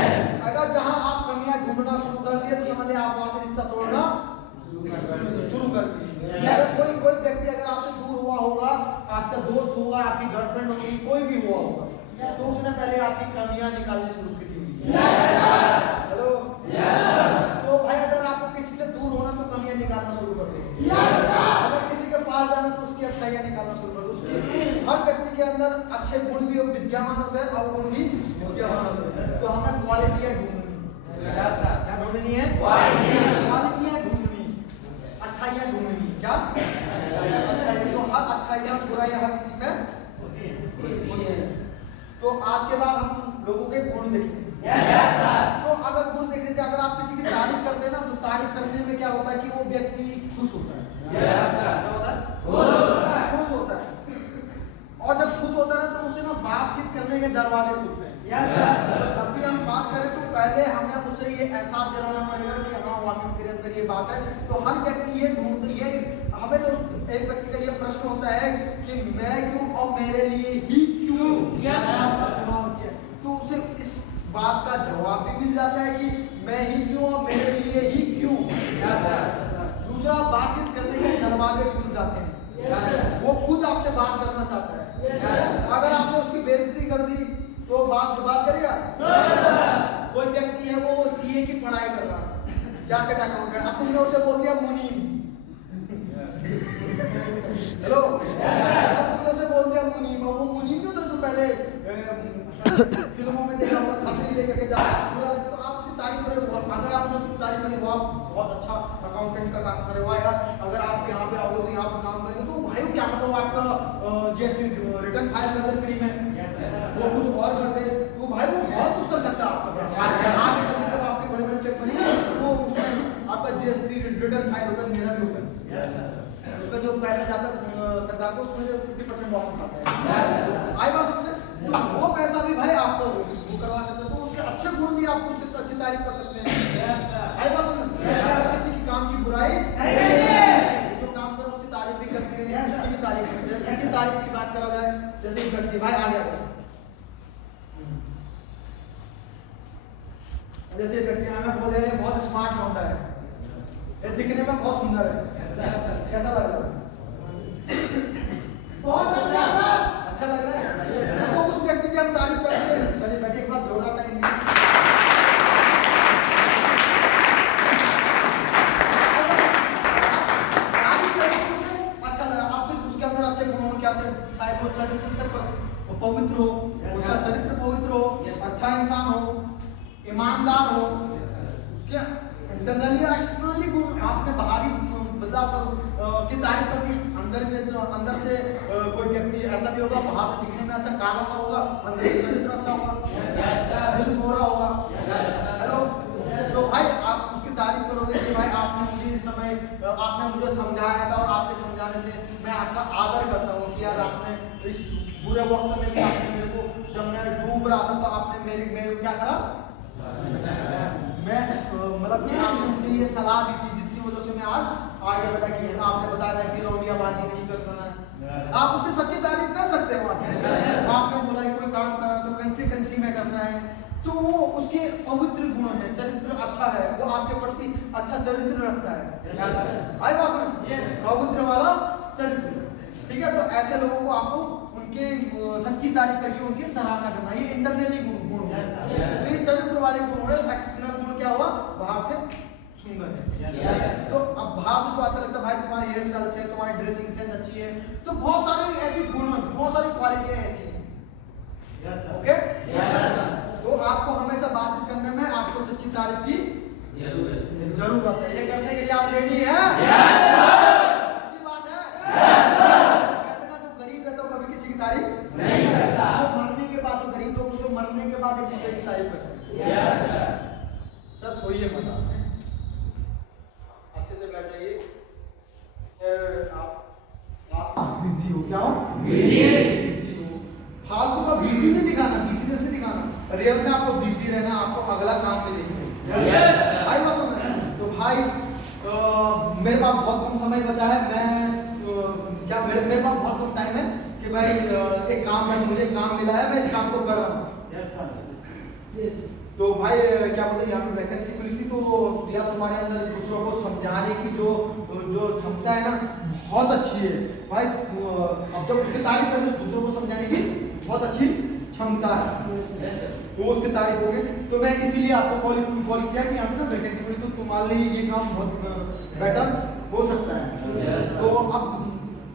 अगर जहां आप कमियां ढूंढना शुरू कर दिए तो समझ लिया आप वहां से रिश्ता तोड़ना शुरू कर दिए। अगर कोई व्यक्ति अगर आपसे दूर हुआ होगा, आपका दोस्त होगा, आपकी गर्लफ्रेंड होगी, कोई भी हुआ होगा, तो उसने पहले आपकी कमियां निकालनी शुरू की हुई है। हेलो, तो भाई अगर आपको किसी से दूर होना तो कमियां निकालना शुरू कर दो। अगर किसी के पास जाना तो उसकी अच्छाइयां निकालना शुरू कर दो। उसकी हर व्यक्ति के अंदर अच्छे गुण भी विद्यमान होते हैं और गुण भी विद्यमान होते हैं। तो हमें क्वालिटियां ढूंढनी, क्या ढूंढनी है? क्वालिटियां ढूंढनी, अच्छाइयां ढूंढनी। क्या अच्छाइयां? तो हर अच्छाइयां बुराइयां हर किसी में होती है। तो आज के बाद हम लोगों के गुण देखेंगे। तो अगर गुण देख लीजिए, अगर आप किसी की तारीफ करते हैं ना तो तारीफ करने में क्या होता है कि वो व्यक्ति खुश होता है। खुश होता है। और जब खुश होता है तो उसे ना बातचीत करने के दरवाजे खुलते हैं। तो जब भी हम बात करें तो पहले हमें उसे ये एहसास दिलाना पड़ेगा कि हाँ वाकई तेरे अंदर ये बात है। तो हर व्यक्ति ये ढूंढते, ये हमेशा एक व्यक्ति का ये प्रश्न होता है कि मैं क्यों और मेरे लिए ही क्यों चुनाव किया। तो उसे इस बात का जवाब भी मिल जाता है कि मैं ही क्यों और मेरे लिए ही क्यों। दूसरा, बातचीत करने के दरवाजे खुल जाते हैं। वो खुद आपसे बात करना चाहता है। अगर आपने उसकी बेइज्जती कर दी तो बात करेगा? कोई व्यक्ति है वो सीए की पढ़ाई कर रहा है, चार्टर्ड अकाउंटेंट, अब तुमने उसे बोल दिया मुनीम। हेलो, तुमने उसे बोल दिया मुनीम, और वो मुनीम क्यों था? तो पहले फिल्मों में देखा होगा, छतरी लेकर के जा, तो आप उसकी तारीफ करें। अगर आपने उसकी तारीफ करी, वो बहुत अच्छा अकाउंटेंट का काम करे, वाह यार अगर आप यहाँ पे आओगे तो यहाँ पे काम करेंगे, तो भाई क्या मतलब आपका जीएसटी रिटर्न फाइल कर दे फ्री में, वो कुछ और कर दे, तो भाई वो बहुत कुछ कर सकता है। आगे चलने जब आपके बड़े बड़े चेक बनेंगे तो उसमें आपका जीएसटी रिटर्न फाइल होगा, मेरा भी होगा, उसमें जो पैसा जाता है सरकार को, उसमें जो 50% वापस आता है। आई बात समझे? वो पैसा भी भाई आपको वो करवा सकते हैं। तो उसके अच्छे गुण भी आप उसकी अच्छी तारीफ कर सकते हैं। आई बात समझे? किसी की काम की बुराई जो काम करो उसकी तारीफ भी करते हैं, उसकी भी तारीफ करते हैं। सच्ची तारीफ की बात करा जाए, जैसे एक व्यक्ति भाई आ गया, जैसे व्यक्ति हमें बोले बहुत स्मार्ट होता है, दिखने में बहुत सुंदर है, कैसा लग रहा है? बहुत अच्छा लग रहा है। तो उस व्यक्ति की हम तारीफ करते हैं। चलिए बैठे, एक बार जोरदार तारीफ। अच्छा लगा आपको, उसके अंदर अच्छे गुण हो, क्या शायद वो चरित्र से पवित्र हो, उसका चरित्र पवित्र हो, अच्छा इंसान हो, ईमानदार हो, उसके इंटरनली और एक्सटर्नली गुण। आपने बाहरी बदलाव की तारीफ कर दी, अंदर से कोई व्यक्ति ऐसा भी होगा, बाहर से दिखने में अच्छा काला सा होगा, अंदर से चरित्र अच्छा होगा, दिल गोरा होगा। हेलो, तो भाई आप उसकी तारीफ करोगे कि भाई आपने मुझे इस समय आपने मुझे समझाया था और आपके समझाने से मैं आपका आदर करता हूँ कि यार आपने इस बुरे वक्त में भी आपने मेरे को, जब मैं डूब रहा था तो आपने मेरे क्या करा, मैं मतलब कि आपने मुझे ये सलाह दी थी जिसकी वजह से मैं आज आगे बढ़ा कि आपने बताया था कि लौंडियाबाजी नहीं करना है। आप उसकी सच्ची तारीफ कर सकते हो। आपने बोला कोई काम करना तो कंसिस्टेंसी में करना है, तो वो उसके पवित्र गुण है, चरित्र अच्छा है, वो आपके प्रति अच्छा चरित्र रखता है। आई बात समझ? पवित्र वाला चरित्र, ठीक है। तो ऐसे लोगों को आपको उनके सच्ची तारीफ करके उनकी सराहना करना, ये इंटरनली गुण है। तो ये चरित्र वाले गुण है। एक्सटर्नल गुण क्या हुआ? बाहर से सुंदर है। तो अब बाहर से तो अच्छा लगता है, भाई तुम्हारी हेयर स्टाइल अच्छी है, तुम्हारी ड्रेसिंग सेंस अच्छी है, तो बहुत सारे ऐसे गुण, बहुत सारी क्वालिटियां ऐसी हैं। ओके, तो आपको हमेशा बातचीत करने में आपको सच्ची तारीफ की जरूरत है। ये करने के लिए आप रेडी हैं? अच्छी बात है। कहते ना जो गरीब है तो कभी किसी की तारीफ नहीं करता, जो मरने के बाद, जो गरीब लोग जो मरने के बाद एक दूसरे की तारीफ करते हैं। सर सोइए मत, अच्छे से बैठ जाइए। आप बिजी हो, क्या हो? बिजी हो। फालतू का बिजी नहीं दिखाना, बिजीनेस नहीं दिखाना, रियल में आपको बिजी रहना, आपको अगला काम में देखना। भाई बात समझ? तो भाई मेरे पास बहुत कम समय बचा है, मैं क्या मेरे पास बहुत कम टाइम है कि भाई एक काम है, मुझे काम मिला है, मैं इस काम को कर रहा हूँ। तो भाई क्या बोलते हैं, यहाँ पे वैकेंसी खुली थी, तो भैया तुम्हारे अंदर दूसरों को समझाने की जो क्षमता है ना, बहुत अच्छी है भाई। अब जब उसकी तारीफ करनी, दूसरों को समझाने की बहुत अच्छी क्षमता है, तो उसकी तारीफ होगी। तो मैं इसीलिए आपको कॉल किया कि यहाँ पे ना वैकेंसी खुली, तो तुम्हारे लिए ये काम बहुत बेटर हो सकता है। तो अब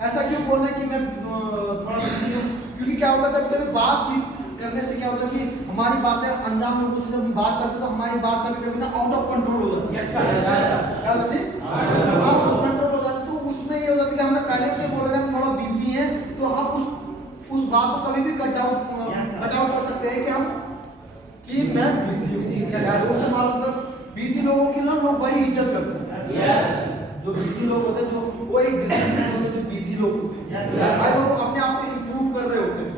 ऐसा क्यों बोल रहे हैं कि मैं थोड़ा बिजी हूँ, क्योंकि क्या होगा, कभी कभी बातचीत करने से क्या होता है कि हमारी बातें अनजान लोगों से जब हम बात करते हैं, तो हमारी बात कभी कभी ना आउट ऑफ कंट्रोल हो जाती है। क्या होती है? आउट ऑफ कंट्रोल हो जाती है। तो उसमें ये हो जाता है कि हमने पहले से बोल रहे हैं थोड़ा बिजी हैं, तो हम उस बात को कभी भी कट आउट कर सकते हैं कि हम कि मैं बिजी हूँ। बिजी लोगों की ना लोग बड़ी इज्जत करते हैं। जो बिजी लोग होते हैं, जो वो एक बिजनेसमैन होते हैं, जो बिजी लोग होते हैं, भाई वो अपने आप को इम्प्रूव कर रहे होते हैं।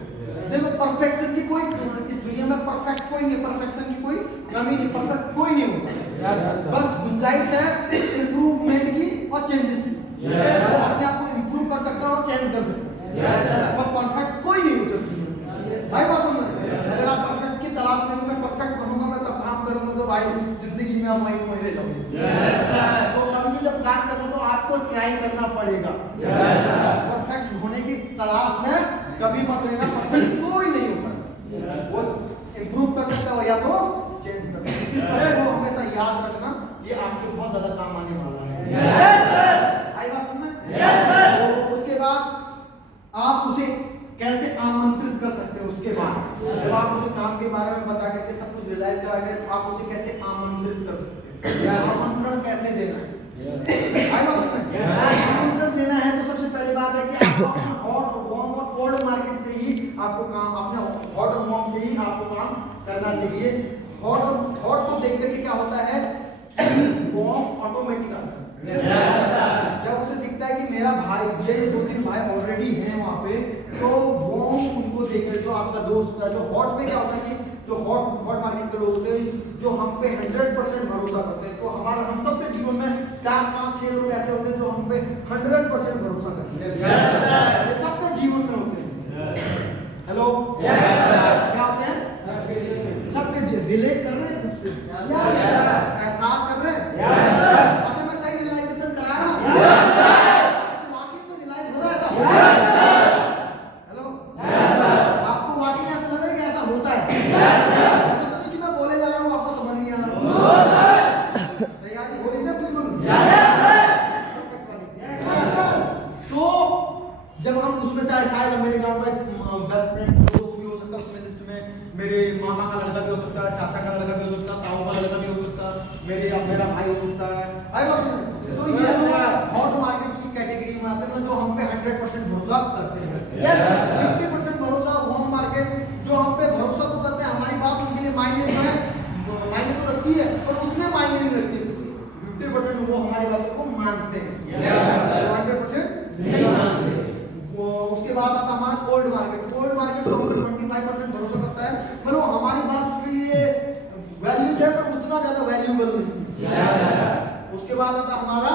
देखो परफेक्शन की कोई इस दुनिया में परफेक्ट कोई नहीं, परफेक्शन की कोई कमी नहीं, परफेक्ट कोई नहीं होता। बस गुंजाइश है इम्प्रूवमेंट की और चेंजेस की। अपने आप को इम्प्रूव कर सकता है और चेंज कर सकता है, पर परफेक्ट कोई नहीं होता भाई। बात सुन रहे हैं? अगर आप परफेक्ट की तलाश में, मैं परफेक्ट बनूंगा, मैं तब काम करूंगा, तो भाई जिंदगी में आप वहीं रह जाओगे। तो कभी भी जब काम करना, तो आपको ट्राई करना पड़ेगा। परफेक्ट होने की तलाश में कभी मत रहना, परफेक्ट कोई नहीं होता। वो इम्प्रूव कर सकता हो या तो चेंज कर सकता है। इस सबको हमेशा याद रखना, ये आपके बहुत ज्यादा काम आने वाला है। आई बात समझ में? तो उसके बाद आप उसे कैसे आमंत्रित कर सकते हैं, उसके बाद जब आप उसे काम के बारे में बता करके सब कुछ रियलाइज करा के, आप उसे कैसे आमंत्रित कर सकते हैं, आमंत्रण कैसे देना है। आमंत्रण देना है तो सबसे पहली बात है कि आपको अपना हॉट वॉर्म और कोल्ड मार्केट से ही आपको काम, अपने हॉट और वॉर्म से ही आपको काम करना चाहिए। हॉट को देख करके क्या होता है कि वॉर्म ऑटोमेटिक आता है। जब उसे दिखता है कि मेरा भाई, ये 2-3 भाई ऑलरेडी हैं वहाँ पे, तो वॉर्म उनको देखकर, जो आपका दोस्त है, जो हॉट में क्या होता है कि जो हॉट मार्केट के लोग होते हैं, जो हम पे 100% भरोसा करते हैं। तो हम सबके जीवन में 4-5-6 लोग ऐसे होते हैं जो हम पे 100% भरोसा करते हैं। ये सबके जीवन में होते हैं। हेलो, क्या होते हैं? सबके रिलेट कर रहे हैं खुद से, एहसास कर रहे हैं। अच्छा, मैं सही रियलाइजेशन करा रहा हूँ? वाकई में रियलाइज हो रहा है ऐसा? हेलो, आपको वाकई में ऐसा लग रहा है कि ऐसा होता है? ऐसा तो नहीं कि मैं बोले जा रहा हूँ आपको समझ नहीं आ रहा। तैयारी हो रही ना बिल्कुल? तो जब हम उसमें, चाहे शायद मेरे गाँव का बेस्ट फ्रेंड दोस्त भी हो सकता है, उसमें लिस्ट में मेरे मामा का लड़का भी हो सकता है, चाचा का लड़का भी हो सकता है, ताऊ का लड़का भी हो सकता है, मेरा भाई हो सकता है। तो ये हॉट मार्केट की कैटेगरी में आते हैं, जो हम पे 100% भरोसा करते हैं। 50% भरोसा होम मार्केट, जो हम पे भरोसा तो करते हैं, हमारी बात उनके लिए मायने तो रखती है, पर उतने मायने नहीं रखती है। 50% वो हमारी बातों को मानते हैं, 100% नहीं मानते। उसके बाद आता हमारा कोल्ड मार्केट। कोल्ड मार्केट जो 25% भरोसा करता है, मतलब हमारी बात उसके लिए वैल्यू है, पर उतना ज्यादा वैल्यूएबल नहीं। उसके बाद आता हमारा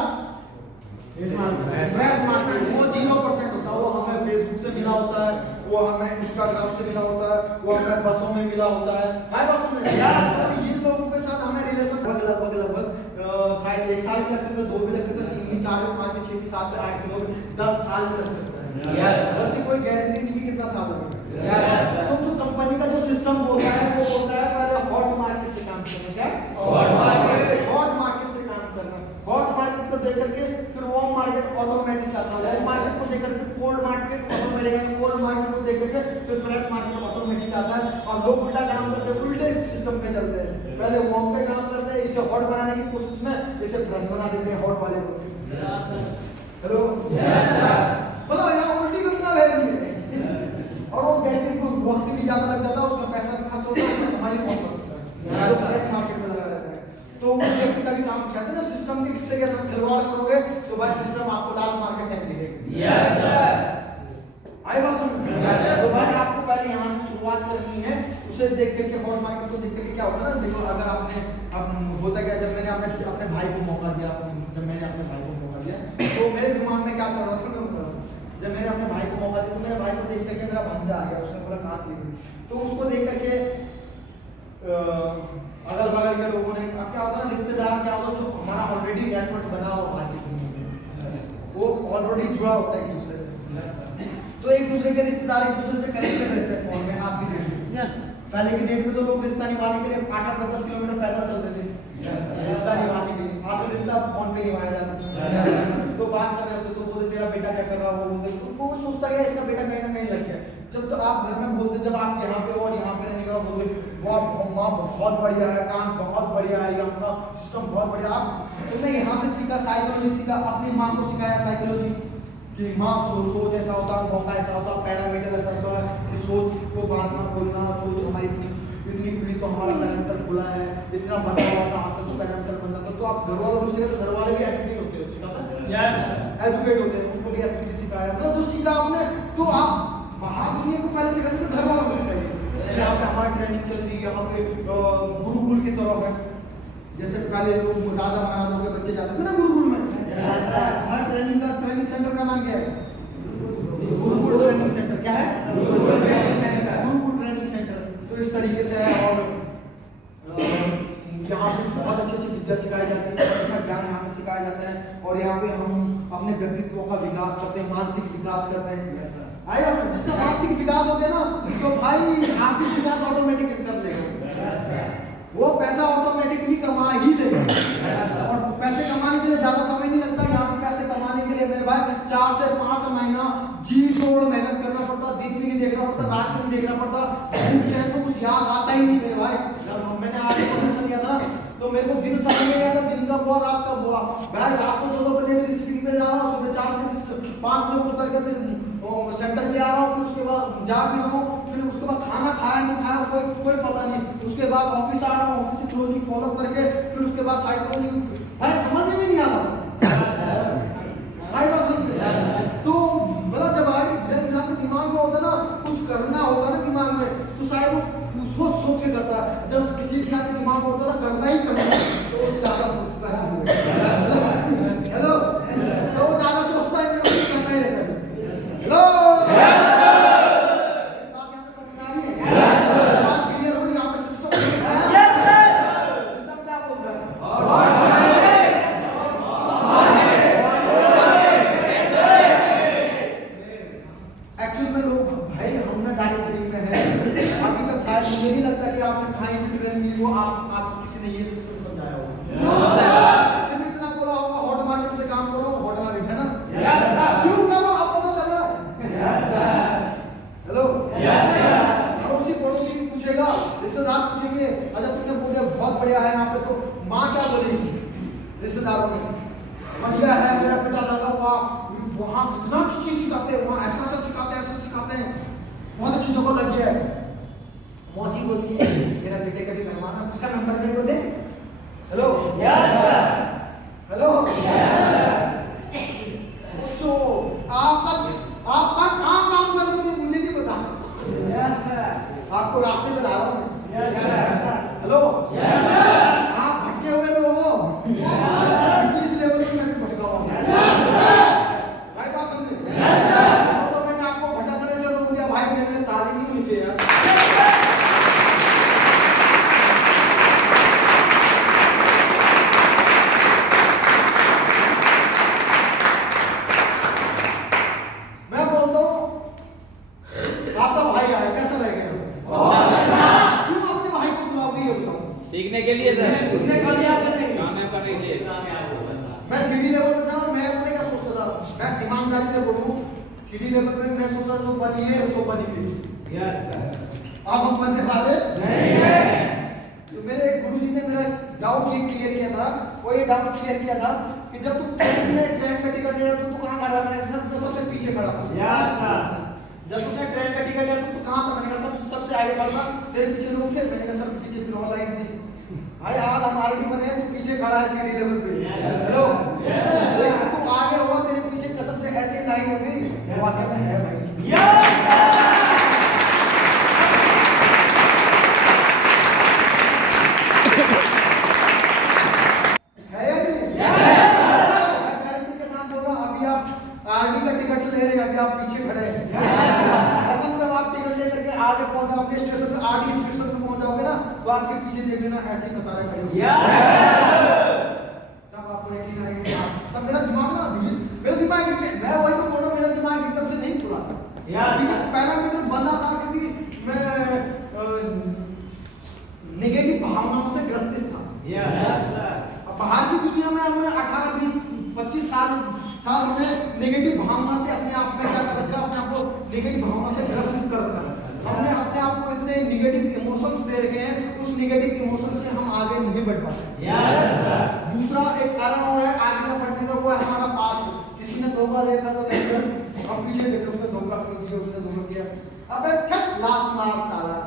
फ्रेश मार्केट, वो 0% होता है। वो हमें फेसबुक से मिला होता है, वो हमें इंस्टाग्राम से मिला होता है, वो हमें बसों में मिला होता है। बसों में इन लोगों के साथ हमें रिलेशन लगभग शायद 1 साल भी लग सकता है, 2 भी लग सकता है, 3 भी, 4 भी, 5 भी, 6 भी, 7 भी, 8 भी, 10 साल भी लग सकता है। उसकी कोई गारंटी नहीं कि कितना साल लगेगा। तो जो कंपनी का जो सिस्टम होता है, वो होता है पहले हॉट मार्केट से काम करना। क्या? हॉट मार्केट से काम करना। हॉट मार्केट को देख करके फिर वॉर्म मार्केट ऑटोमेटिक आता है। वॉर्म मार्केट को देख करके कोल्ड मार्केट ऑटोमेटिक आता है। कोल्ड मार्केट को देख करके फिर फ्रेश मार्केट ऑटोमेटिक आता है। और लोग उल्टा काम करते हैं, उल्टे सिस्टम पे चलते हैं। पहले वॉर्म पे काम करते हैं, इसे हॉट बनाने की कोशिश में इसे फ्रेश बना देते हैं हॉट वाले को। हेलो, बोलो यहाँ उल्टी गंगा बह रही है, और वो कहते हैं कि वक्त भी ज्यादा लग जाता है, उसका पैसा भी खर्च होता है, उसका समय भी बहुत लगता है, जो फ्रेश मार्केट में लगा रहता है। तो वो व्यक्ति का भी काम क्या है ना, सिस्टम के किससे के साथ खिलवाड़ करोगे तो भाई सिस्टम आपको लाल मार के फेंक देगा। आई बात सुन? तो भाई आपको पहले यहाँ से शुरुआत करनी है, उसे देख करके हॉट मार्केट को देख करके क्या होगा ना, देखो अगर आपने होता क्या, जब मैंने अपने भाई को मौका दिया, तो मेरे दिमाग में क्या चल रहा था, जब मैंने अपने भाई को मौका दिया तो मेरे भाई को देख करके मेरा भांजा आ गया, उसने बोला कहाँ थी, तो उसको देख करके अगल बगल के लोगों ने, अब क्या होता है रिश्तेदार क्या होता है, जो हमारा ऑलरेडी नेटवर्क बना हुआ बातचीत वो ऑलरेडी जुड़ा होता है एक दूसरे से, तो एक दूसरे के रिश्तेदार एक दूसरे से कनेक्टेड रहते हैं फोन में। आज की डेट में पहले की डेट में तो लोग रिश्ता निभाने के लिए 8-10 किलोमीटर पैदल चलते थे रिश्ता निभाने के लिए, आज रिश्ता फोन पे निभाया जाता है। तो बात कर रहे होते तो बोलते तेरा बेटा क्या कर रहा है, वो बोलते तो वो सोचता है इसका बेटा कहीं ना कहीं लग गया। जब तो आप घर में बोलते, जब आप यहाँ पे और यहाँ पे रहने के बाद बोलते वाह माँ बहुत बढ़िया है, कान बहुत बढ़िया है, यहाँ का सिस्टम बहुत बढ़िया, आप तुमने यहाँ से सीखा साइकोलॉजी सीखा, अपनी माँ को सिखाया साइकोलॉजी कि माँ सोच ऐसा होता है, मौका ऐसा होता है, पैरामीटर ऐसा होता है कि सोच को बात ना खोलना, सोच हमारी इतनी खुली तो हमारा पैरामीटर खुला है, इतना बना हुआ था आपका तो पैरामीटर बंदा था। तो आप घर वालों से तो घर वाले भी एजुकेट होते हैं, सिखाता है एजुकेट होते हैं, उनको भी एजुकेट सिखाया, मतलब जो सीखा आपने तो आप बाहर दुनिया को पहले सिखाते तो घर वालों को सिखाइए। यहाँ पे हमारी ट्रेनिंग चल रही है, यहाँ पे गुरुकुल की तरफ है, जैसे पहले लोग राजा महाराजों के बच्चे जाते थे ना गुरुकुल में, हमारे ट्रेनिंग सेंटर का नाम क्या है? Gurukul training centre. क्या है? Gurukul training centre. तो इस तरीके से है, और यहाँ पे बहुत अच्छी अच्छी विद्या सिखाई जाती है, अच्छा ज्ञान यहाँ पे सिखाया जाता है, और यहाँ पे हम अपने व्यक्तित्व का विकास करते हैं, मानसिक विकास करते हैं। आएगा जिसका मानसिक विकास हो गया ना तो भाई आर्थिक विकास ऑटोमेटिक कर लेगा, वो पैसा ऑटोमेटिकली कमा ही लेगा। और पैसे कमाने के लिए ज्यादा समय नहीं लगता, यहाँ पे पैसे कमाने के लिए मेरे भाई 4 से 5 महीना जी तोड़ मेहनत करना पड़ता, दिन भी नहीं देखना पड़ता, रात भी नहीं देखना पड़ता, चाहे तो कुछ याद आता ही नहीं मेरे भाई। जब मैंने आज प्रमोशन लिया था तो मेरे को दिन समझ में आता, दिन का हुआ रात का हुआ, भाई रात को 2 बजे मेरी स्क्रीन पे जा रहा हूँ, सुबह 4 बजे 5 बजे उठ करके फिर सेंटर पे आ रहा हूँ, फिर उसके बाद जा भी रहा हूँ, फिर उसके बाद खाना खाया नहीं खाया कोई पता नहीं, उसके बाद ऑफिस आ रहा हूँ, ऑफिस से क्लोजिंग फॉलो करके फिर उसके बाद साइकोलॉजी, भाई समझ में नहीं आता भाई बस समझे। तो मतलब जब आगे इंसान के दिमाग में होता ना कुछ करना होता ना दिमाग में, तो शायद वो सोच के करता है, जब किसी इंसान के दिमाग में होता ना करना ही करना तो ज्यादा सोचता है, हेलो तो ज्यादा सोचता है कि करना ही रहता है। हेलो बात यहाँ पे समझ आ रही है? बात क्लियर हुई? यहाँ पे सिस्टम क्या बोल रहा है? एक्चुअल में लोग भाई हमने डायरेक्ट शरीर में है, अभी तक शायद मुझे नहीं लगता कि आपने खाई हुई ट्रेनिंग वो आपको किसी ने ये सिस्टम समझाया होगा, सिर्फ इतना बोला होगा हॉट मार्केट से काम करो, हॉट मार्केट है ना, क्यों करो आपको तो चल रहा है। हेलो पड़ोसी भी पूछेगा, रिश्तेदार पूछेंगे, अच्छा तुमने बोल दिया बहुत बढ़िया है यहाँ पे, तो माँ क्या बोलेगी रिश्तेदारों में? बढ़िया है मेरा बेटा लगा हुआ, वहाँ कितना अच्छी चीज सिखाते हैं, वहाँ ऐसा सिखाते हैं, बहुत अच्छी जगह लगी है। मौसी बोलती है मेरा बेटे का भी मेहमान है, उसका नंबर मेरे को दे। हेलो हेलो तो आपका काम कर रहे हो मुझे नहीं पता, आपको रास्ते पे ला रहा हूँ। हेलो आप भटके हुए लोग हो, इस लेवल पे मैं भी भटका हुआ हूँ भाई, बात समझे? तो मैंने आपको भटकने से रोक दिया भाई, मेरे लिए ताली नहीं नीचे यार। मैं बोलता हूँ आपका भाई आया कैसा लग गया? क्यों अपने भाई को बुलाओगे ये बताओ? सीखने के लिए सर, कामयाब करने के लिए। मैं सीडी लेवल पे था, मैं पता क्या सोचता था, मैं ईमानदारी से बोलूं सीडी लेवल पे मैं सोचता था जो बनी है उसको बनी गई। Yes sir. अब हम बनने वाले नहीं है। तो मेरे गुरुजी ने मेरा डाउट ये क्लियर किया था, वो ये डाउट क्लियर किया था कि जब तू ट्रेन का टिकट ले रहा तो तू कहां खड़ा है? सबसे पीछे खड़ा। Yes sir. जब तुमने ट्रेन का टिकट लिया तो कहां था? मैंने कहा सबसे आगे खड़ा था, तेरे पीछे लोग थे, मैंने कहा सर पीछे फिर और लाइन थी भाई, आज हम आरडी बने तो पीछे खड़ा है सीडी लेवल पे। हेलो लेकिन तू आगे हुआ, तेरे पीछे कसम से ऐसी लाइन हो गई वाकई में है भाई। है या नहीं? मैं गारंटी के साथ बोल रहा हूं, अभी आप आरडी का टिकट ले रहे हैं, अभी आप तो आपके पीछे देख लेना ऐसी कतारें खड़ी होंगी। तब आपको यकीन आएगा। तब मेरा दिमाग ना मेरा दिमाग मैं वही तो बोल रहा हूँ, मेरा दिमाग एकदम से नहीं खुला था। पैरामीटर बना था क्योंकि मैं नेगेटिव भावनाओं से ग्रसित था। बाहर की दुनिया में हमने 18, 20, 25 साल हमने नेगेटिव भावना से अपने आप में क्या कर रखा, अपने आप को नेगेटिव भावना से ग्रसित कर रखा। हमने अपने आप को इतने नेगेटिव इमोशंस दे रखे हैं, उस नेगेटिव इमोशन से हम आगे नहीं बढ़ पाते। दूसरा एक कारण और है आगे न बढ़ने का, वो है हमारा पास्ट। किसी ने धोखा देखा तो हम पीछे देखे, उसने धोखा किया, उसने धोखा किया, अबे छट लात मार साला,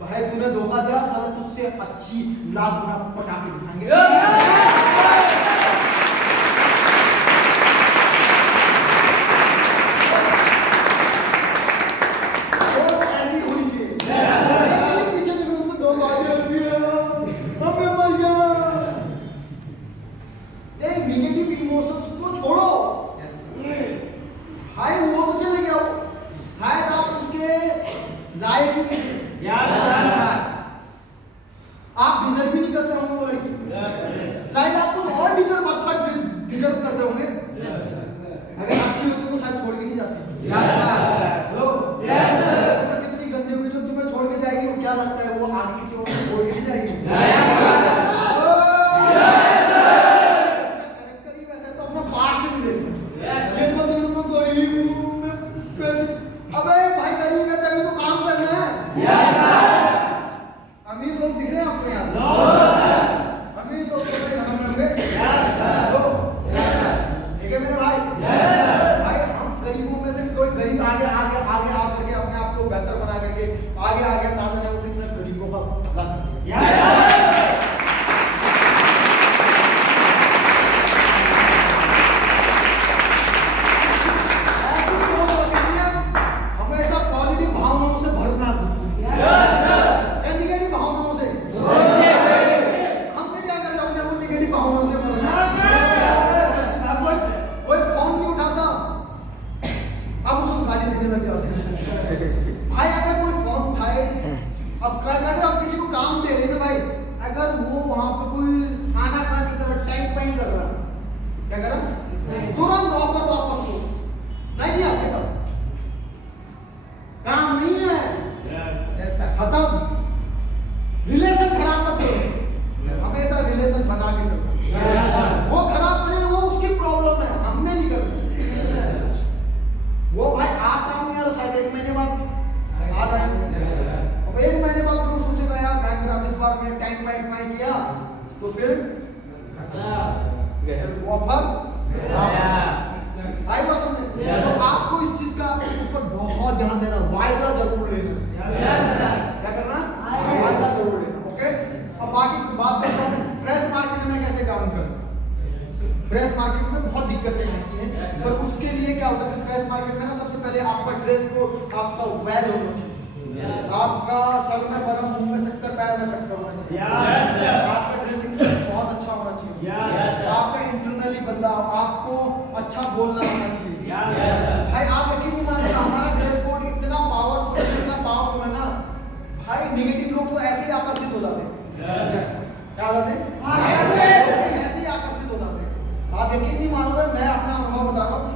भाई तूने धोखा दिया साला, तुझसे अच्छी लात गुना पटाखे दिखाएंगे। आप डिजर्व भी नहीं करते होंगे वो लड़की, शायद आप कुछ और डिजर्व करते होंगे। अगर अच्छी होती तो शायद छोड़ के नहीं जाती। हेलो, कितनी गंदी हुई जो तुम्हें छोड़ के जाएगी, वो क्या लगता है वो आगे किसी और को छोड़ के नहीं जाएगी? कैरेक्टर ही वैसा है, तो अपना पास्ट भी देखो। ये मत इनको गरीब अबे भाई गरीब है तभी तो काम करना है। अमीर लोग दिख रहे हैं आपको यहाँ? अमीर लोग दिख रहे हैं ठीक है मेरे भाई? भाई हम गरीबों में से कोई गरीब आगे आगे आगे आकर के अपने आप को बेहतर बना करके आगे आगे ना जाने वो कितने गरीबों का भला कर। हमेशा पॉजिटिव भावनाओं से भरना भाई। अगर कोई फोन उठाए, अब अगर आप किसी को काम दे रहे हैं ना भाई, अगर वो वहां पे कोई खाना खा नहीं कर रहा, टाइम पाइन कर रहा, क्या कर रहा, तुरंत ऑफर वापस लो। नहीं आपके काम नहीं है, खत्म। रिलेशन खराब मत करो, हमेशा रिलेशन बना के चलो। वो खराब करे वो उसकी प्रॉब्लम है, हमने नहीं करना। वो भाई आज काम नहीं आ रहा, शायद 1 महीने बाद आ जाएंगे। अब 1 महीने बाद वो सोचेगा यार बैंक इस बार में टाइम पाई किया तो फिर ऑफर आई बात समझे। तो आपको इस चीज का ऊपर बहुत ध्यान देना, वायदा जरूर लेना। क्या करना? वायदा जरूर लेना। ओके, अब बाकी बात करते हैं फ्रेश मार्केट में कैसे काम करना। फ्रेश मार्केट में बहुत दिक्कतें आती हैं, पर उसके लिए क्या होता है कि फ्रेश मार्केट में ना सबसे पहले आपका ड्रेस को आपका वेल होना चाहिए। आपका सर में बरम, मुंह में शक्कर, पैर में चक्कर होना चाहिए। आपका ड्रेसिंग सेंस बहुत अच्छा होना चाहिए। आपका इंटरनली बंदा आपको अच्छा बोलना आना चाहिए। भाई आप यकीन नहीं मानते, हमारा ड्रेस कोड इतना पावरफुल है ना भाई, नेगेटिव लोग तो ऐसे ही आकर्षित हो जाते हैं। क्या होते हैं? ऐसे ही आकर्षित हो जाते हैं। आप यकीन नहीं मानोगे, मैं अपना अनुभव बता रहा हूँ।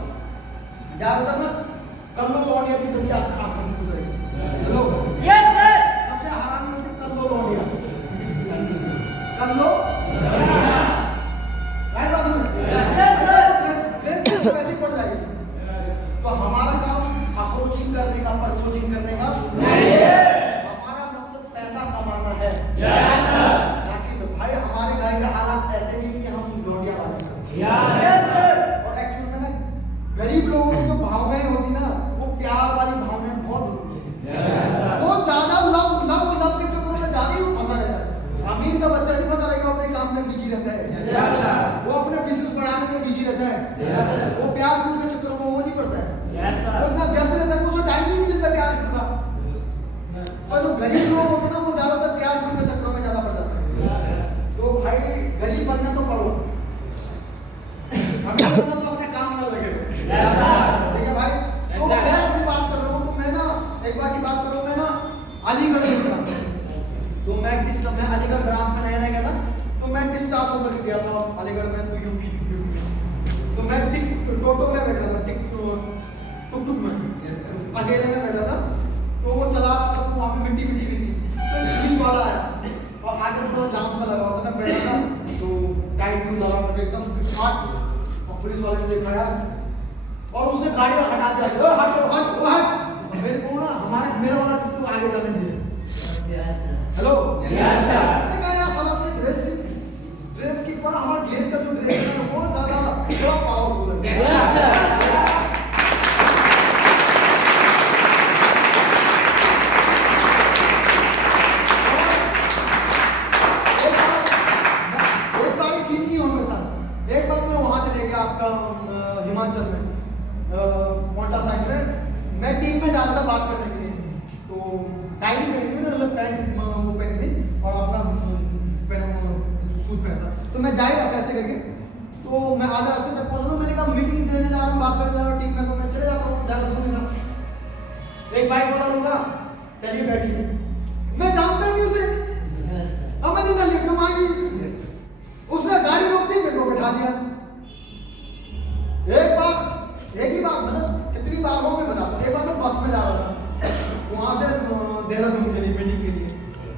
ज्यादातर ना कल्लो लौंडिया भी जल्दी आकर्षित हो जाएगी। हेलो, सबसे हरामी होती कल्लो लौंडिया। कल्लो वैसे पड़ जाएगी। तो हमारा काम अप्रोचिंग करने का, परचोजिंग करने का नहीं है। हमारा मकसद पैसा कमाना है। भाई हमारे घर के हालात ऐसे नहीं कि हम लौंडिया वाले। और एक्चुअल में ना गरीब लोगों की जो भावनाएं होती ना, वो प्यार वाली भावनाएं बहुत होती है। वो ज्यादा लव के चक्कर में ज्यादा ही फंसा रहता है। अमीर का बच्चा नहीं फंसा रहेगा, अपने काम में बिजी रहता है। वो अपने बिजनेस बढ़ाने में बिजी रहता है। वो प्यार के चक्कर में वो नहीं पड़ता है। वो इतना व्यस्त रहता है कि उसको टाइम ही नहीं मिलता प्यार करना। पर जो गरीब लोग होते हैं ना, वो ज्यादातर प्यार के चक्कर में ज्यादा पड़ जाता है। तो भाई गरीब बनना तो पड़ो, तो अपने काम में लगे। ठीक है भाई? तो मैं अपनी बात कर रहा हूँ, तो मैं ना एक बार की बात करूँ, मैं ना अलीगढ़ में था। तो मैं अलीगढ़ ब्रांच में नया गया था, तो मैं डिस्चार्ज होकर के गया था अलीगढ़ में, तो यूपी तो मैं टोटो में बैठा था, टुक में अकेले में बैठा था। तो वो चला रहा था, तो वहाँ पे मिट्टी भी थी, तो पुलिस वाला आया और आगे थोड़ा जाम सा लगा हुआ था, मैं बैठा था तो टाइट भी लगा था एकदम स्मार्ट, और पुलिस वाले ने देखा यार और उसने गाड़ी हटा दिया, हट मेरे को ना मेरा वाला टुक आगे जाने दिया। हेलो मैंने कहा यार साला अपने ड्रेस की पर हमारा ग्लेज का जो ड्रेस है वो साला बड़ा पावरफुल है। एक बार सीन नहीं हुआ मेरे साथ। एक बार मैं वहां चले गया आपका हिमाचल में मोंटा साइड में, मैं टीम में जा रहा था बात करने के लिए, तो टाइमिंग पहनी थी मैंने, मतलब पैंट वो पहनी थी और अपना सूट पहना था, तो मैं जा ही रहा था ऐसे करके, तो मैं आधा रास्ते तक पहुंचा, मैंने कहा मीटिंग देने जा रहा हूँ, बात करने जा रहा हूँ टीम में, तो मैं चले जाता हूँ, ज़्यादा दूर नहीं था। एक बाइक वाला रुका, चलिए बैठिए, मैं जानता ही नहीं उसे, अब मैंने ना लिफ्ट मांगी, उसने गाड़ी रोक दी, मेरे को बैठा दिया। एक ही बार मतलब कितनी बार हो मैं बताता हूँ। एक बार मैं बस में जा रहा था, वहाँ से देहरादून के लिए मीटिंग के लिए,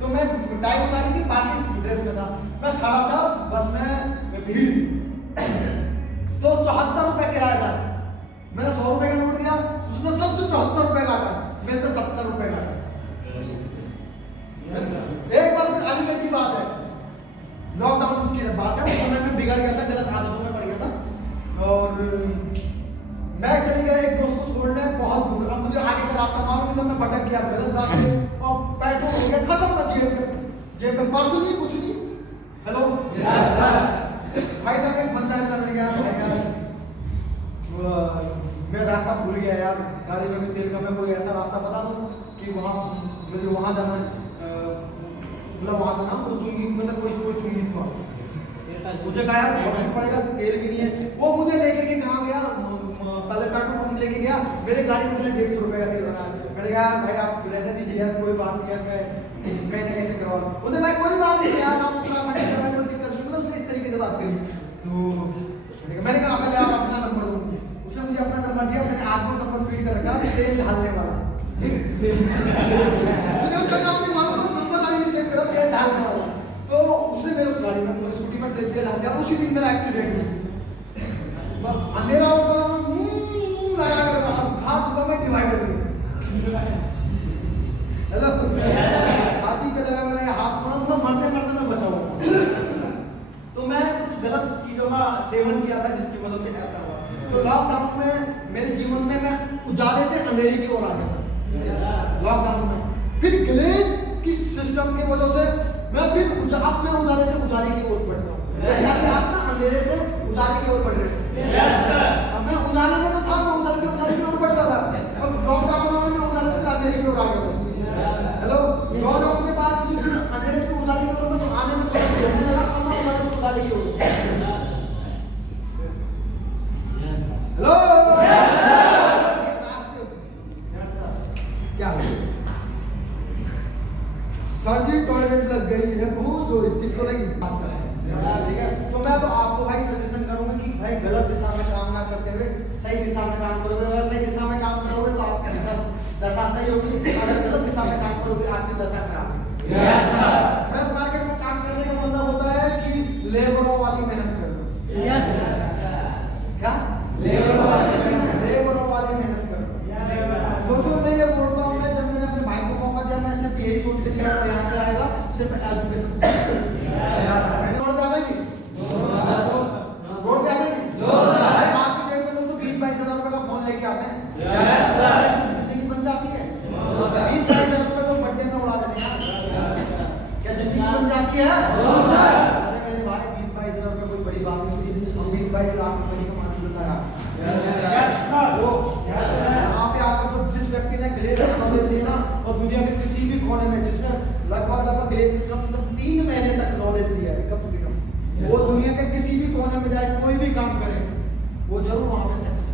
तो मैं टाई उतारी थी, बाकी ड्रेस में था, मैं खड़ा था बस में, भीड़ थी, तो 74 रुपए किराया था, मैंने 100 रुपए का नोट दिया, उसने सबसे 74 रुपए काटा, मेरे से 70 रुपए काटा। एक बार फिर अलीगढ़ की बात है, लॉकडाउन की बात है, उस समय में बिगड़ गया था, गलत आदतों में पड़ गया था, और मैं चले गया एक दोस्त को छोड़ने बहुत दूर, अब मुझे आगे का रास्ता मालूम नहीं था, मैं भटक गया गलत रास्ते और पेट्रोल हो गया खत्म था, जेब में पर्स नहीं कुछ नहीं। हेलो भाई साहब एक बंदा है मैंने गया, मैं रास्ता भूल गया यार, गाड़ी में भी तेल का, मैं कोई ऐसा रास्ता बता दूं कि वहाँ मुझे वहाँ जाना, मतलब वहाँ का नाम वो चुंगी, मतलब कोई चुंगी थी, मुझे कहा यार बहुत पड़ेगा, तेल भी नहीं है, वो मुझे लेकर के कहाँ गया, पहले पेट्रोल पंप लेके गया, मेरे गाड़ी में 150 रुपए का तेल बना, मैंने कहा भाई आप रहने दीजिए यार, कोई बात नहीं यार, मैं कहीं ना कहीं से करवा लूँ, बोले भाई कोई बात नहीं यार, आप उत्तराखंड में कोई दिक्कत नहीं, मतलब उसने इस तरीके से बात करी, तो मैंने कहा पहले आप अपना नंबर दो, उसने मुझे अपना नंबर दिया, मैंने आदमी नंबर फीड कर रखा, तेल ढालने वाला, मुझे उसका नाम नहीं मालूम, नंबर आगे सेव करा, तेल ढालने वाला, तो उसने मेरे उस गाड़ी में स्कूटी में तेल डाल दिया, उसी दिन मेरा एक्सीडेंट हुआ, अंधेरा होगा लगा कर खा चुका मैं डिवाइडर में, हेलो हाथी पे लगा मेरा हाथ, मतलब मरते मरते मैं बचा हुआ, तो मैं कुछ गलत चीजों का सेवन किया था जिसकी वजह से ऐसा हुआ। तो लॉकडाउन में मेरे जीवन में मैं उजाले से अंधेरे की ओर आ गया था लॉकडाउन में, फिर ग्लेज की सिस्टम की वजह से मैं फिर अब मैं उजाले से उजाले की ओर बढ़ रहा हूँ, जैसे आप ना अंधेरे से उजाले की ओर बढ़ रहे हैं, अब मैं उजाले में तो था, मैं उजाले से उजाले की ओर बढ़ रहा था, अब लॉकडाउन में मैं उजाले से अंधेरे की ओर आ गया था। हेलो लॉकडाउन के बाद मुझे अंधेरे से उजाले की ओर में आने में थोड़ा देर लगा, अब मैं उजाले से उजाले की ओर, हेलो क्या सर जी टॉयलेट लग गई है बहुत जोर, किसको लगी, ठीक है, तो मैं तो आपको भाई सजेशन करूंगा कि भाई गलत दिशा में काम ना करते हुए सही दिशा में काम करोगे, अगर सही दिशा में काम करोगे तो आपकी दशा सही होगी, अगर गलत दिशा में काम करोगे आपकी दशा खराब होगी। फ्रेश मार्केट में काम करने का मतलब होता है कि लेबरों वाली मेहनत करो, क्या लेबरों वाली मेहनत करो, सोचो मैं ये बोलता हूँ, मैं जब मैंने अपने भाई को मौका दिया, मैं सिर्फ यही सोच के दिया यहाँ पे आएगा सिर्फ एजुकेशन, मैंने रोड पे आ गई, रोड पे आ गई, अरे आज की डेट में तो 20-22 हजार रुपए का फोन लेके आते हैं, जिंदगी बन जाती है, 20-22 हजार रुपए को बर्थडे में उड़ा देते हैं, क्या जिंदगी बन जाती है? अरे मेरे भाई 20-22 हजार रुपए कोई बड़ी बात नहीं होती, 20-22 लाख रुपए की कमाई मिलता है, यहाँ पे आकर जो जिस व्यक्ति ने ग्लेज नॉलेज ली ना, और दुनिया के किसी भी कोने में जिसने लगभग ग्लेज कम से कम 3 महीने तक नॉलेज लिया है, कम से कम वो दुनिया के किसी भी कोने में जाए, कोई भी काम करे, वो जरूर वहां पे सक्सेस